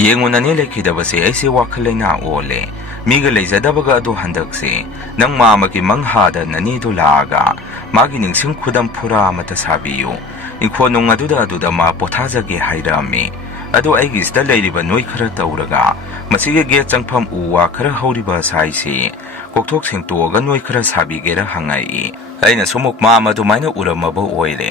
ꯌꯦꯡꯉꯨꯅꯅꯦ ꯂꯩꯈꯤꯗꯕꯁꯦ ꯑꯩꯁꯦ ꯋꯥꯈꯜ ꯂꯩꯅꯥ ꯑꯣꯜꯂꯦ ꯃꯤꯒ ꯂꯩꯖꯗꯕꯒ ꯑꯗꯣ ꯍꯟꯗꯛꯁꯦ ꯅꯪ ꯃꯥꯃꯒꯤ ꯃꯪꯍꯥꯗ ꯅꯅꯦꯗꯣ ꯂꯥꯛꯑꯒ ꯃꯥꯒꯤ ꯅꯤꯡꯁꯤꯡ ꯈꯨꯗꯝ ꯐꯨꯔꯥ ꯑꯃꯠꯇ ꯁꯥꯕꯤꯌꯨ ꯏꯪꯈꯣꯜ ꯅꯨꯡ ꯑꯗꯨꯗ ꯃꯥ ꯄꯣꯊꯥꯖꯒꯦ ꯍꯥꯏꯔꯝꯃꯤ ꯑꯗꯣ ꯑꯩꯒꯤꯁꯤꯗ ꯂꯩꯔꯤꯕ ꯅꯣꯏ ꯈꯔ ꯇꯧꯔꯒ ꯃꯁꯤꯒꯤ ꯒꯦꯠ ꯆꯪꯐꯝ ꯎ ꯋꯥ ꯈꯔ ꯍꯧꯔꯤꯕ ꯁꯥꯏꯁꯤ ꯀꯣꯛꯊꯣꯛ ꯁꯦꯡꯇꯣꯛꯑꯒ ꯅꯣꯏ ꯈꯔ ꯁꯥꯕꯤꯒꯦꯔ ꯍꯪꯉꯛꯏ ꯑꯩꯅꯁꯨ ꯑꯃꯨꯛ ꯃꯥꯃ ꯑꯗꯨꯃꯥꯏꯅ ꯎꯔꯝꯃꯕ ꯑꯣꯏꯔꯦ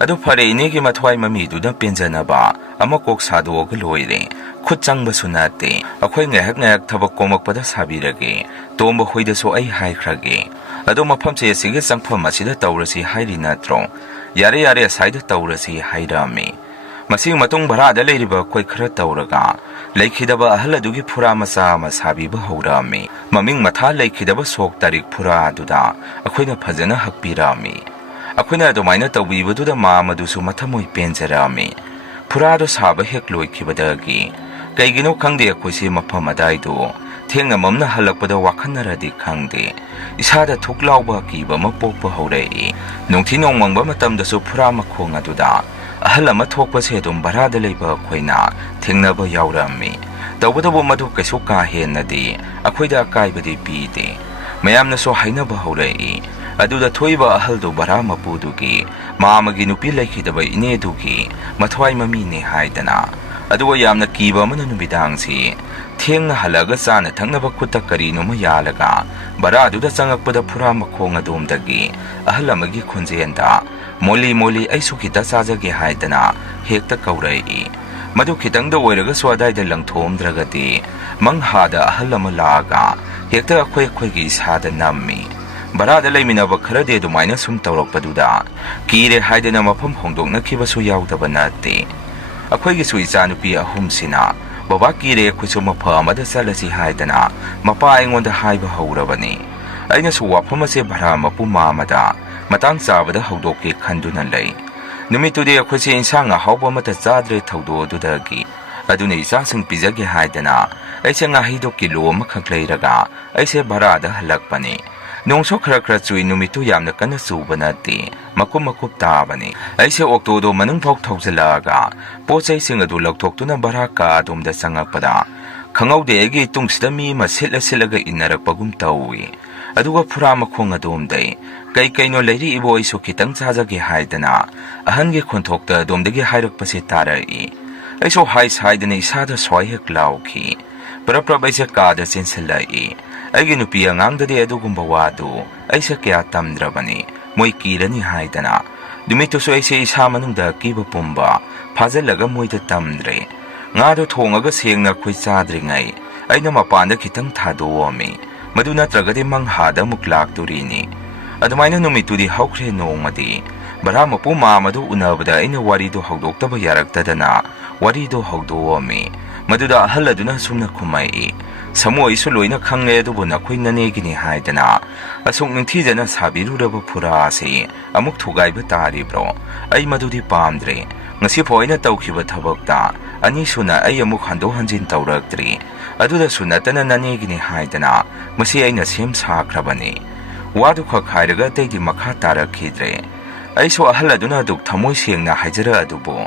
ꯑꯗꯨ ꯐꯔꯦ ꯏꯅꯦꯒꯤ ꯃꯊ꯭ꯋꯥꯏ ꯃꯃꯤꯗꯨꯅ ꯄꯦꯟꯖꯅꯕ ꯑꯃ ꯀꯣꯛ ꯁꯥꯗꯣꯛꯑꯒ ꯂꯣꯏꯔꯦ ꯈꯨꯠ ꯆꯪꯕꯁꯨ ꯅꯠꯇꯦ ꯑꯩꯈꯣꯏ ꯉꯥꯏꯍꯥꯛ ꯊꯕꯛ ꯀꯣꯝꯃꯛꯄꯗ ꯁꯥꯕꯤꯔꯒꯦ ꯇꯣꯝꯕ ꯍꯣꯏꯗꯁꯨ ꯑꯩ ꯍꯥꯏꯈ꯭ꯔꯒꯦ ꯑꯗꯣ ꯃꯐꯝꯁꯦ ꯑꯁꯤꯒꯤ ꯆꯪꯐꯝ ꯑꯁꯤꯗ ꯇꯧꯔꯁꯤ ꯍꯥꯏꯔꯤ ꯅꯠꯇ꯭ꯔꯣ ꯌꯥꯔꯦ ꯑꯁꯥꯏꯗ ꯇꯧꯔꯁꯤ ꯍꯥꯏꯔꯝꯃꯤ ꯃꯁꯤꯒꯤ ꯃꯇꯨꯡ ꯚꯔꯥꯗ ꯂꯩꯔꯤꯕ ꯑꯩꯈꯣꯏ ꯈꯔ ꯇꯧꯔꯒ ꯂꯩꯈꯤꯗꯕ ꯑꯍꯜ ꯑꯗꯨꯒꯤ ꯐꯨꯔꯥ ꯃꯆꯥ ꯑꯃ ꯁꯥꯕꯤꯕ ꯍꯧꯔꯛꯑꯝꯃꯤ ꯃꯃꯤꯡ ꯃꯊꯥ ꯂꯩꯈꯤꯗꯕ ꯁꯣꯛ ꯇꯥꯔꯤꯛ ꯐꯨꯔꯥ ꯑꯗꯨꯗ ꯑꯩꯈꯣꯏꯅ ꯐꯖꯅ ꯍꯛꯄꯤꯔꯛꯑꯝꯃꯤ ꯑꯩꯈꯣꯏꯅ ꯑꯗꯨꯃꯥꯏꯅ ꯇꯧꯕꯤꯕꯗꯨꯗ ꯃꯥ ꯃꯗꯨꯁꯨ ꯃꯊꯃꯣꯏ ꯄꯦꯟꯖꯔꯛꯑꯝꯃꯤ ꯐꯨꯔꯥꯗꯣ ꯁꯥꯕ ꯍꯦꯛ ꯂꯣꯏꯈꯤꯕꯗꯒꯤ ꯀꯩꯒꯤꯅꯣ ꯈꯪꯗꯦ ꯑꯩꯈꯣꯏꯁꯦ ꯃꯐꯝ ꯑꯗꯥꯏꯗꯣ ꯊꯦꯡꯅ ꯃꯝꯅ ꯍꯜꯂꯛꯄꯗ ꯋꯥꯈꯟꯅꯔꯗꯤ ꯈꯪꯗꯦ ꯏꯁꯥꯗ ꯊꯨꯛ ꯂꯥꯎꯕ ꯑꯀꯤꯕ ꯑꯃ ꯄꯣꯛꯄ ꯍꯧꯔꯛꯏ ꯅꯨꯡꯊꯤ ꯅꯣꯡꯃꯪꯕ ꯃꯇꯝꯗꯁꯨ ꯐꯨꯔꯥ ꯃꯈꯣꯡ ꯑꯗꯨꯗ ꯑꯍꯜ ꯑꯃ ꯊꯣꯛꯄꯁꯦ ꯑꯗꯨꯝ ꯚꯔꯥꯗ ꯂꯩꯕ ꯑꯩꯈꯣꯏꯅ ꯊꯦꯡꯅꯕ ꯌꯥꯎꯔꯝꯃꯤ ꯇꯧꯕꯇꯕꯨ ꯃꯗꯨ ꯀꯩꯁꯨ ꯀꯥ ꯍꯦꯟꯅꯗꯤ ꯑꯩꯈꯣꯏꯗ ꯑꯀꯥꯏꯕꯗꯤ ꯄꯤꯗꯦ ꯃꯌꯥꯝꯅꯁꯨ ꯍꯥꯏꯅꯕ ꯍꯧꯔꯛꯏ ꯑꯗꯨꯗ ꯊꯣꯛꯏꯕ ꯑꯍꯜꯗꯨ ꯚꯔꯥ ꯃꯄꯨꯗꯨꯒꯤ ꯃꯥꯃꯒꯤ ꯅꯨꯄꯤ ꯂꯩꯈꯤꯗꯕ ꯏꯅꯦꯗꯨꯒꯤ ꯃꯊ꯭ꯋꯥꯏ ꯃꯃꯤꯅꯦ ꯍꯥꯏꯗꯅ ꯑꯗꯨꯒ ꯌꯥꯝꯅ ꯀꯤꯕ ꯑꯃꯅ ꯅꯨꯃꯤꯗꯥꯡꯁꯤ ꯊꯦꯡꯅ ꯍꯜꯂꯒ ꯆꯥꯅ ꯊꯛꯅꯕ ꯈꯨꯠꯇ ꯀꯔꯤꯅꯣꯃ ꯌꯥꯜꯂꯒ ꯚꯔꯥꯗꯨꯗ ꯆꯪꯉꯛꯄꯗ ꯐꯨꯔꯥ ꯃꯈꯣꯡ ꯑꯗꯣꯝꯗꯒꯤ ꯑꯍꯜ ꯑꯃꯒꯤ ꯈꯣꯟꯖꯦꯜꯗ ꯃꯣꯂꯤ ꯑꯩꯁꯨ ꯈꯤꯇ ꯆꯥꯖꯒꯦ ꯍꯥꯏꯗꯅ ꯍꯦꯛꯇ ꯀꯧꯔꯛꯏ ꯃꯗꯨ ꯈꯤꯇꯪꯗ ꯑꯣꯏꯔꯒꯁꯨ ꯑꯗꯥꯏꯗ ꯂꯪꯊꯣꯛꯑꯝꯗ꯭ꯔꯒꯗꯤ ꯃꯪꯍꯥꯗ ꯑꯍꯜ ꯑꯃ ꯂꯥꯛꯑꯒ ꯍꯦꯛꯇ ꯑꯩꯈꯣꯏꯒꯤ ꯏꯁꯥꯗ ꯅꯝꯃꯤ ꯚꯔꯥꯗ ꯂꯩꯃꯤꯟꯅꯕ ꯈꯔꯗꯤ ꯑꯗꯨꯃꯥꯏꯅ ꯁꯨꯝ ꯇꯧꯔꯛꯄꯗꯨꯗ ꯀꯤꯔꯦ ꯍꯥꯏꯗꯅ ꯃꯐꯝ ꯍꯣꯡꯗꯣꯛꯅꯈꯤꯕꯁꯨ ꯌꯥꯎꯗꯕ ꯅꯠꯇꯦ ꯑꯩꯈꯣꯏꯒꯤꯁꯨ ꯏꯆꯥꯅꯨꯄꯤ ꯑꯍꯨꯝꯁꯤꯅ ꯕꯕꯥ ꯀꯤꯔꯦ ꯑꯩꯈꯣꯏꯁꯨ ꯃꯐꯝ ꯑꯃꯗ ꯆꯠꯂꯁꯤ ꯍꯥꯏꯗꯅ ꯃꯄꯥ ꯑꯩꯉꯣꯟꯗ ꯍꯥꯏꯕ ꯍꯧꯔꯕꯅꯤ ꯑꯩꯅꯁꯨ ꯋꯥꯐꯝ ꯑꯁꯦ ꯚꯔꯥ ꯃꯄꯨ ꯃꯥꯃꯗ ꯃꯇꯥꯡ ꯆꯥꯕꯗ ꯍꯧꯗꯣꯛꯀꯦ ꯈꯟꯗꯨꯅ ꯂꯩ ꯅꯨꯃꯤꯠꯇꯨꯗꯤ ꯑꯩꯈꯣꯏꯁꯦ ꯏꯟꯁꯥꯡ ꯑꯍꯥꯎꯕ ꯑꯃꯠꯇ ꯆꯥꯗ꯭ꯔꯦ ꯊꯧꯗꯣꯛ ꯑꯗꯨꯗꯒꯤ ꯑꯗꯨꯅ ꯏꯆꯥꯁꯤꯡ ꯄꯤꯖꯒꯦ ꯍꯥꯏꯗꯅ ꯑꯩꯁꯦ ꯉꯥꯍꯩꯗꯣ ꯀꯤꯂꯣ ꯑꯃꯈꯛ ꯂꯩꯔꯒ ꯑꯩꯁꯦ ꯚꯔꯥꯗ ꯍꯜꯂꯛꯄꯅꯤ ꯅꯣꯡꯁꯨ ꯈꯔ ꯆꯨꯏ ꯅꯨꯃꯤꯠꯇꯨ ꯌꯥꯝꯅ ꯀꯟꯅ ꯆꯨꯕ ꯅꯠꯇꯦ ꯃꯀꯨꯞ ꯇꯥꯕꯅꯤ ꯑꯩꯁꯦ ꯑꯣꯛꯇꯣꯗꯣ ꯃꯅꯨꯡꯐꯥꯎ ꯊꯧꯖꯤꯜꯂꯛꯑꯒ ꯄꯣꯠ ꯆꯩꯁꯤꯡ ꯑꯗꯨ ꯂꯧꯊꯣꯛꯇꯨꯅ ꯚꯔꯥ ꯀꯥ ꯑꯗꯣꯝꯗ ꯆꯪꯉꯛꯄꯗ ꯈꯪꯍꯧꯗꯦ ꯑꯩꯒꯤ ꯇꯨꯡꯁꯤꯗ ꯃꯤ ꯑꯃ ꯁꯤꯠꯂꯒ ꯏꯟꯅꯔꯛꯄꯒꯨꯝ ꯇꯧꯏ ꯑꯗꯨꯒ ꯐꯨꯔꯥ ꯃꯈꯣꯡ ꯑꯗꯣꯝꯗꯩ ꯀꯩꯅꯣ ꯂꯩꯔꯛꯏꯕꯣ ꯑꯩꯁꯨ ꯈꯤꯇꯪ ꯆꯥꯖꯒꯦ ꯍꯥꯏꯗꯅ ꯑꯍꯟꯒꯤ ꯈꯣꯟꯊꯣꯛꯇ ꯑꯗꯣꯝꯗꯒꯤ ꯍꯥꯏꯔꯛꯄꯁꯦ ꯇꯥꯔꯛꯏ ꯑꯩꯁꯨ ꯍꯥꯏꯗꯅ ꯏꯁꯥꯗ ꯁ꯭ꯋꯥꯏ ꯍꯦꯛ ꯂꯥꯎꯈꯤ ꯄ꯭ꯔꯞ ꯑꯩꯁꯦ ꯀꯥꯗ ꯆꯦꯟꯁꯤꯜꯂꯛꯏ ꯑꯩꯒꯤ ꯅꯨꯄꯤ ꯑꯉꯥꯡꯗꯗꯤ ꯑꯗꯨꯒꯨꯝꯕ ꯋꯥꯗꯨ ꯑꯩꯁꯦ ꯀꯌꯥ ꯇꯝꯗ꯭ꯔꯕꯅꯤ ꯃꯣꯏ ꯀꯤꯔꯅꯤ ꯍꯥꯏꯗꯅ ꯅꯨꯃꯤꯠꯇꯨꯁꯨ ꯑꯩꯁꯦ ꯏꯁꯥ ꯃꯅꯨꯡꯗ ꯑꯀꯤꯕ ꯄꯨꯝꯕ ꯐꯥꯖꯤꯜꯂꯒ ꯃꯣꯏꯗ ꯇꯝꯗ꯭ꯔꯦ ꯉꯥꯗꯣ ꯊꯣꯡꯉꯒ ꯁꯦꯡꯅ ꯑꯩꯈꯣꯏ ꯆꯥꯗ꯭ꯔꯤꯉꯩ ꯑꯩꯅ ꯃꯄꯥꯟꯗ ꯈꯤꯇꯪ ꯊꯥꯗꯣꯛꯑꯝꯃꯤ ꯃꯗꯨ ꯅꯠꯇ꯭ꯔꯒꯗꯤ ꯃꯪꯍꯥꯗ ꯑꯃꯨꯛ ꯂꯥꯛꯇꯣꯔꯤꯅꯤ ꯑꯗꯨꯃꯥꯏꯅ ꯅꯨꯃꯤꯠꯇꯨꯗꯤ ꯍꯧꯈ꯭ꯔꯦ ꯅꯣꯡꯃꯗꯤ ꯚꯔꯥ ꯃꯄꯨ ꯃꯥꯃꯗꯨ ꯎꯅꯕꯗ ꯑꯩꯅ ꯋꯥꯔꯤꯗꯣ ꯍꯧꯗꯣꯛꯇꯕ ꯌꯥꯔꯛꯇꯗꯅ ꯋꯥꯔꯤꯗꯣ ꯍꯧꯗꯣꯛꯑꯝꯃꯤ ꯃꯗꯨꯗ ꯑꯍꯜ ꯑꯗꯨꯅ ꯁꯨꯝꯅ ꯈꯨꯝꯃꯛꯏ ꯁꯥꯃꯨ ꯑꯩꯁꯨ ꯂꯣꯏꯅ ꯈꯪꯂꯦ ꯑꯗꯨꯕꯨ ꯅꯈꯣꯏ ꯅꯅꯦꯒꯤꯅꯤ ꯍꯥꯏꯗꯅ ꯑꯁꯨꯛ ꯅꯤꯡꯊꯤꯖꯅ ꯁꯥꯕꯤꯔꯨꯔꯕ ꯐꯨꯔꯥ ꯑꯁꯤ ꯑꯃꯨꯛ ꯊꯨꯒꯥꯏꯕ ꯇꯥꯔꯤꯕ꯭ꯔꯣ ꯑꯩ ꯃꯗꯨꯗꯤ ꯄꯥꯝꯗ꯭ꯔꯦ ꯉꯁꯤꯐꯥꯎ ꯑꯩꯅ ꯇꯧꯈꯤꯕ ꯊꯕꯛꯇ ꯑꯅꯤꯁꯨꯅ ꯑꯩ ꯑꯃꯨꯛ ꯍꯟꯗꯣꯛ ꯍꯟꯖꯤꯟ ꯇꯧꯔꯛꯇ꯭ꯔꯤ ꯑꯗꯨꯗꯁꯨ ꯅꯠꯇꯅ ꯅꯅꯦꯒꯤని ꯍꯥꯏꯗꯅ ꯃꯁꯤ ꯑꯩꯅ ꯁꯦꯝ ꯁꯥꯈ꯭ꯔꯕꯅꯤ ꯋꯥꯗꯨꯈꯛ ꯍꯥꯏꯔꯒ ꯑꯇꯩꯗꯤ ꯃꯈꯥ ꯇꯥꯔꯛꯈꯤꯗ꯭ꯔꯦ ꯑꯩꯁꯨ ꯑꯍꯜ ꯑꯗꯨꯅ ꯑꯗꯨꯛ ꯊꯃꯣꯏ ꯁꯦꯡꯅ ꯍꯥꯏꯖꯔꯛ ꯑꯗꯨꯕꯨ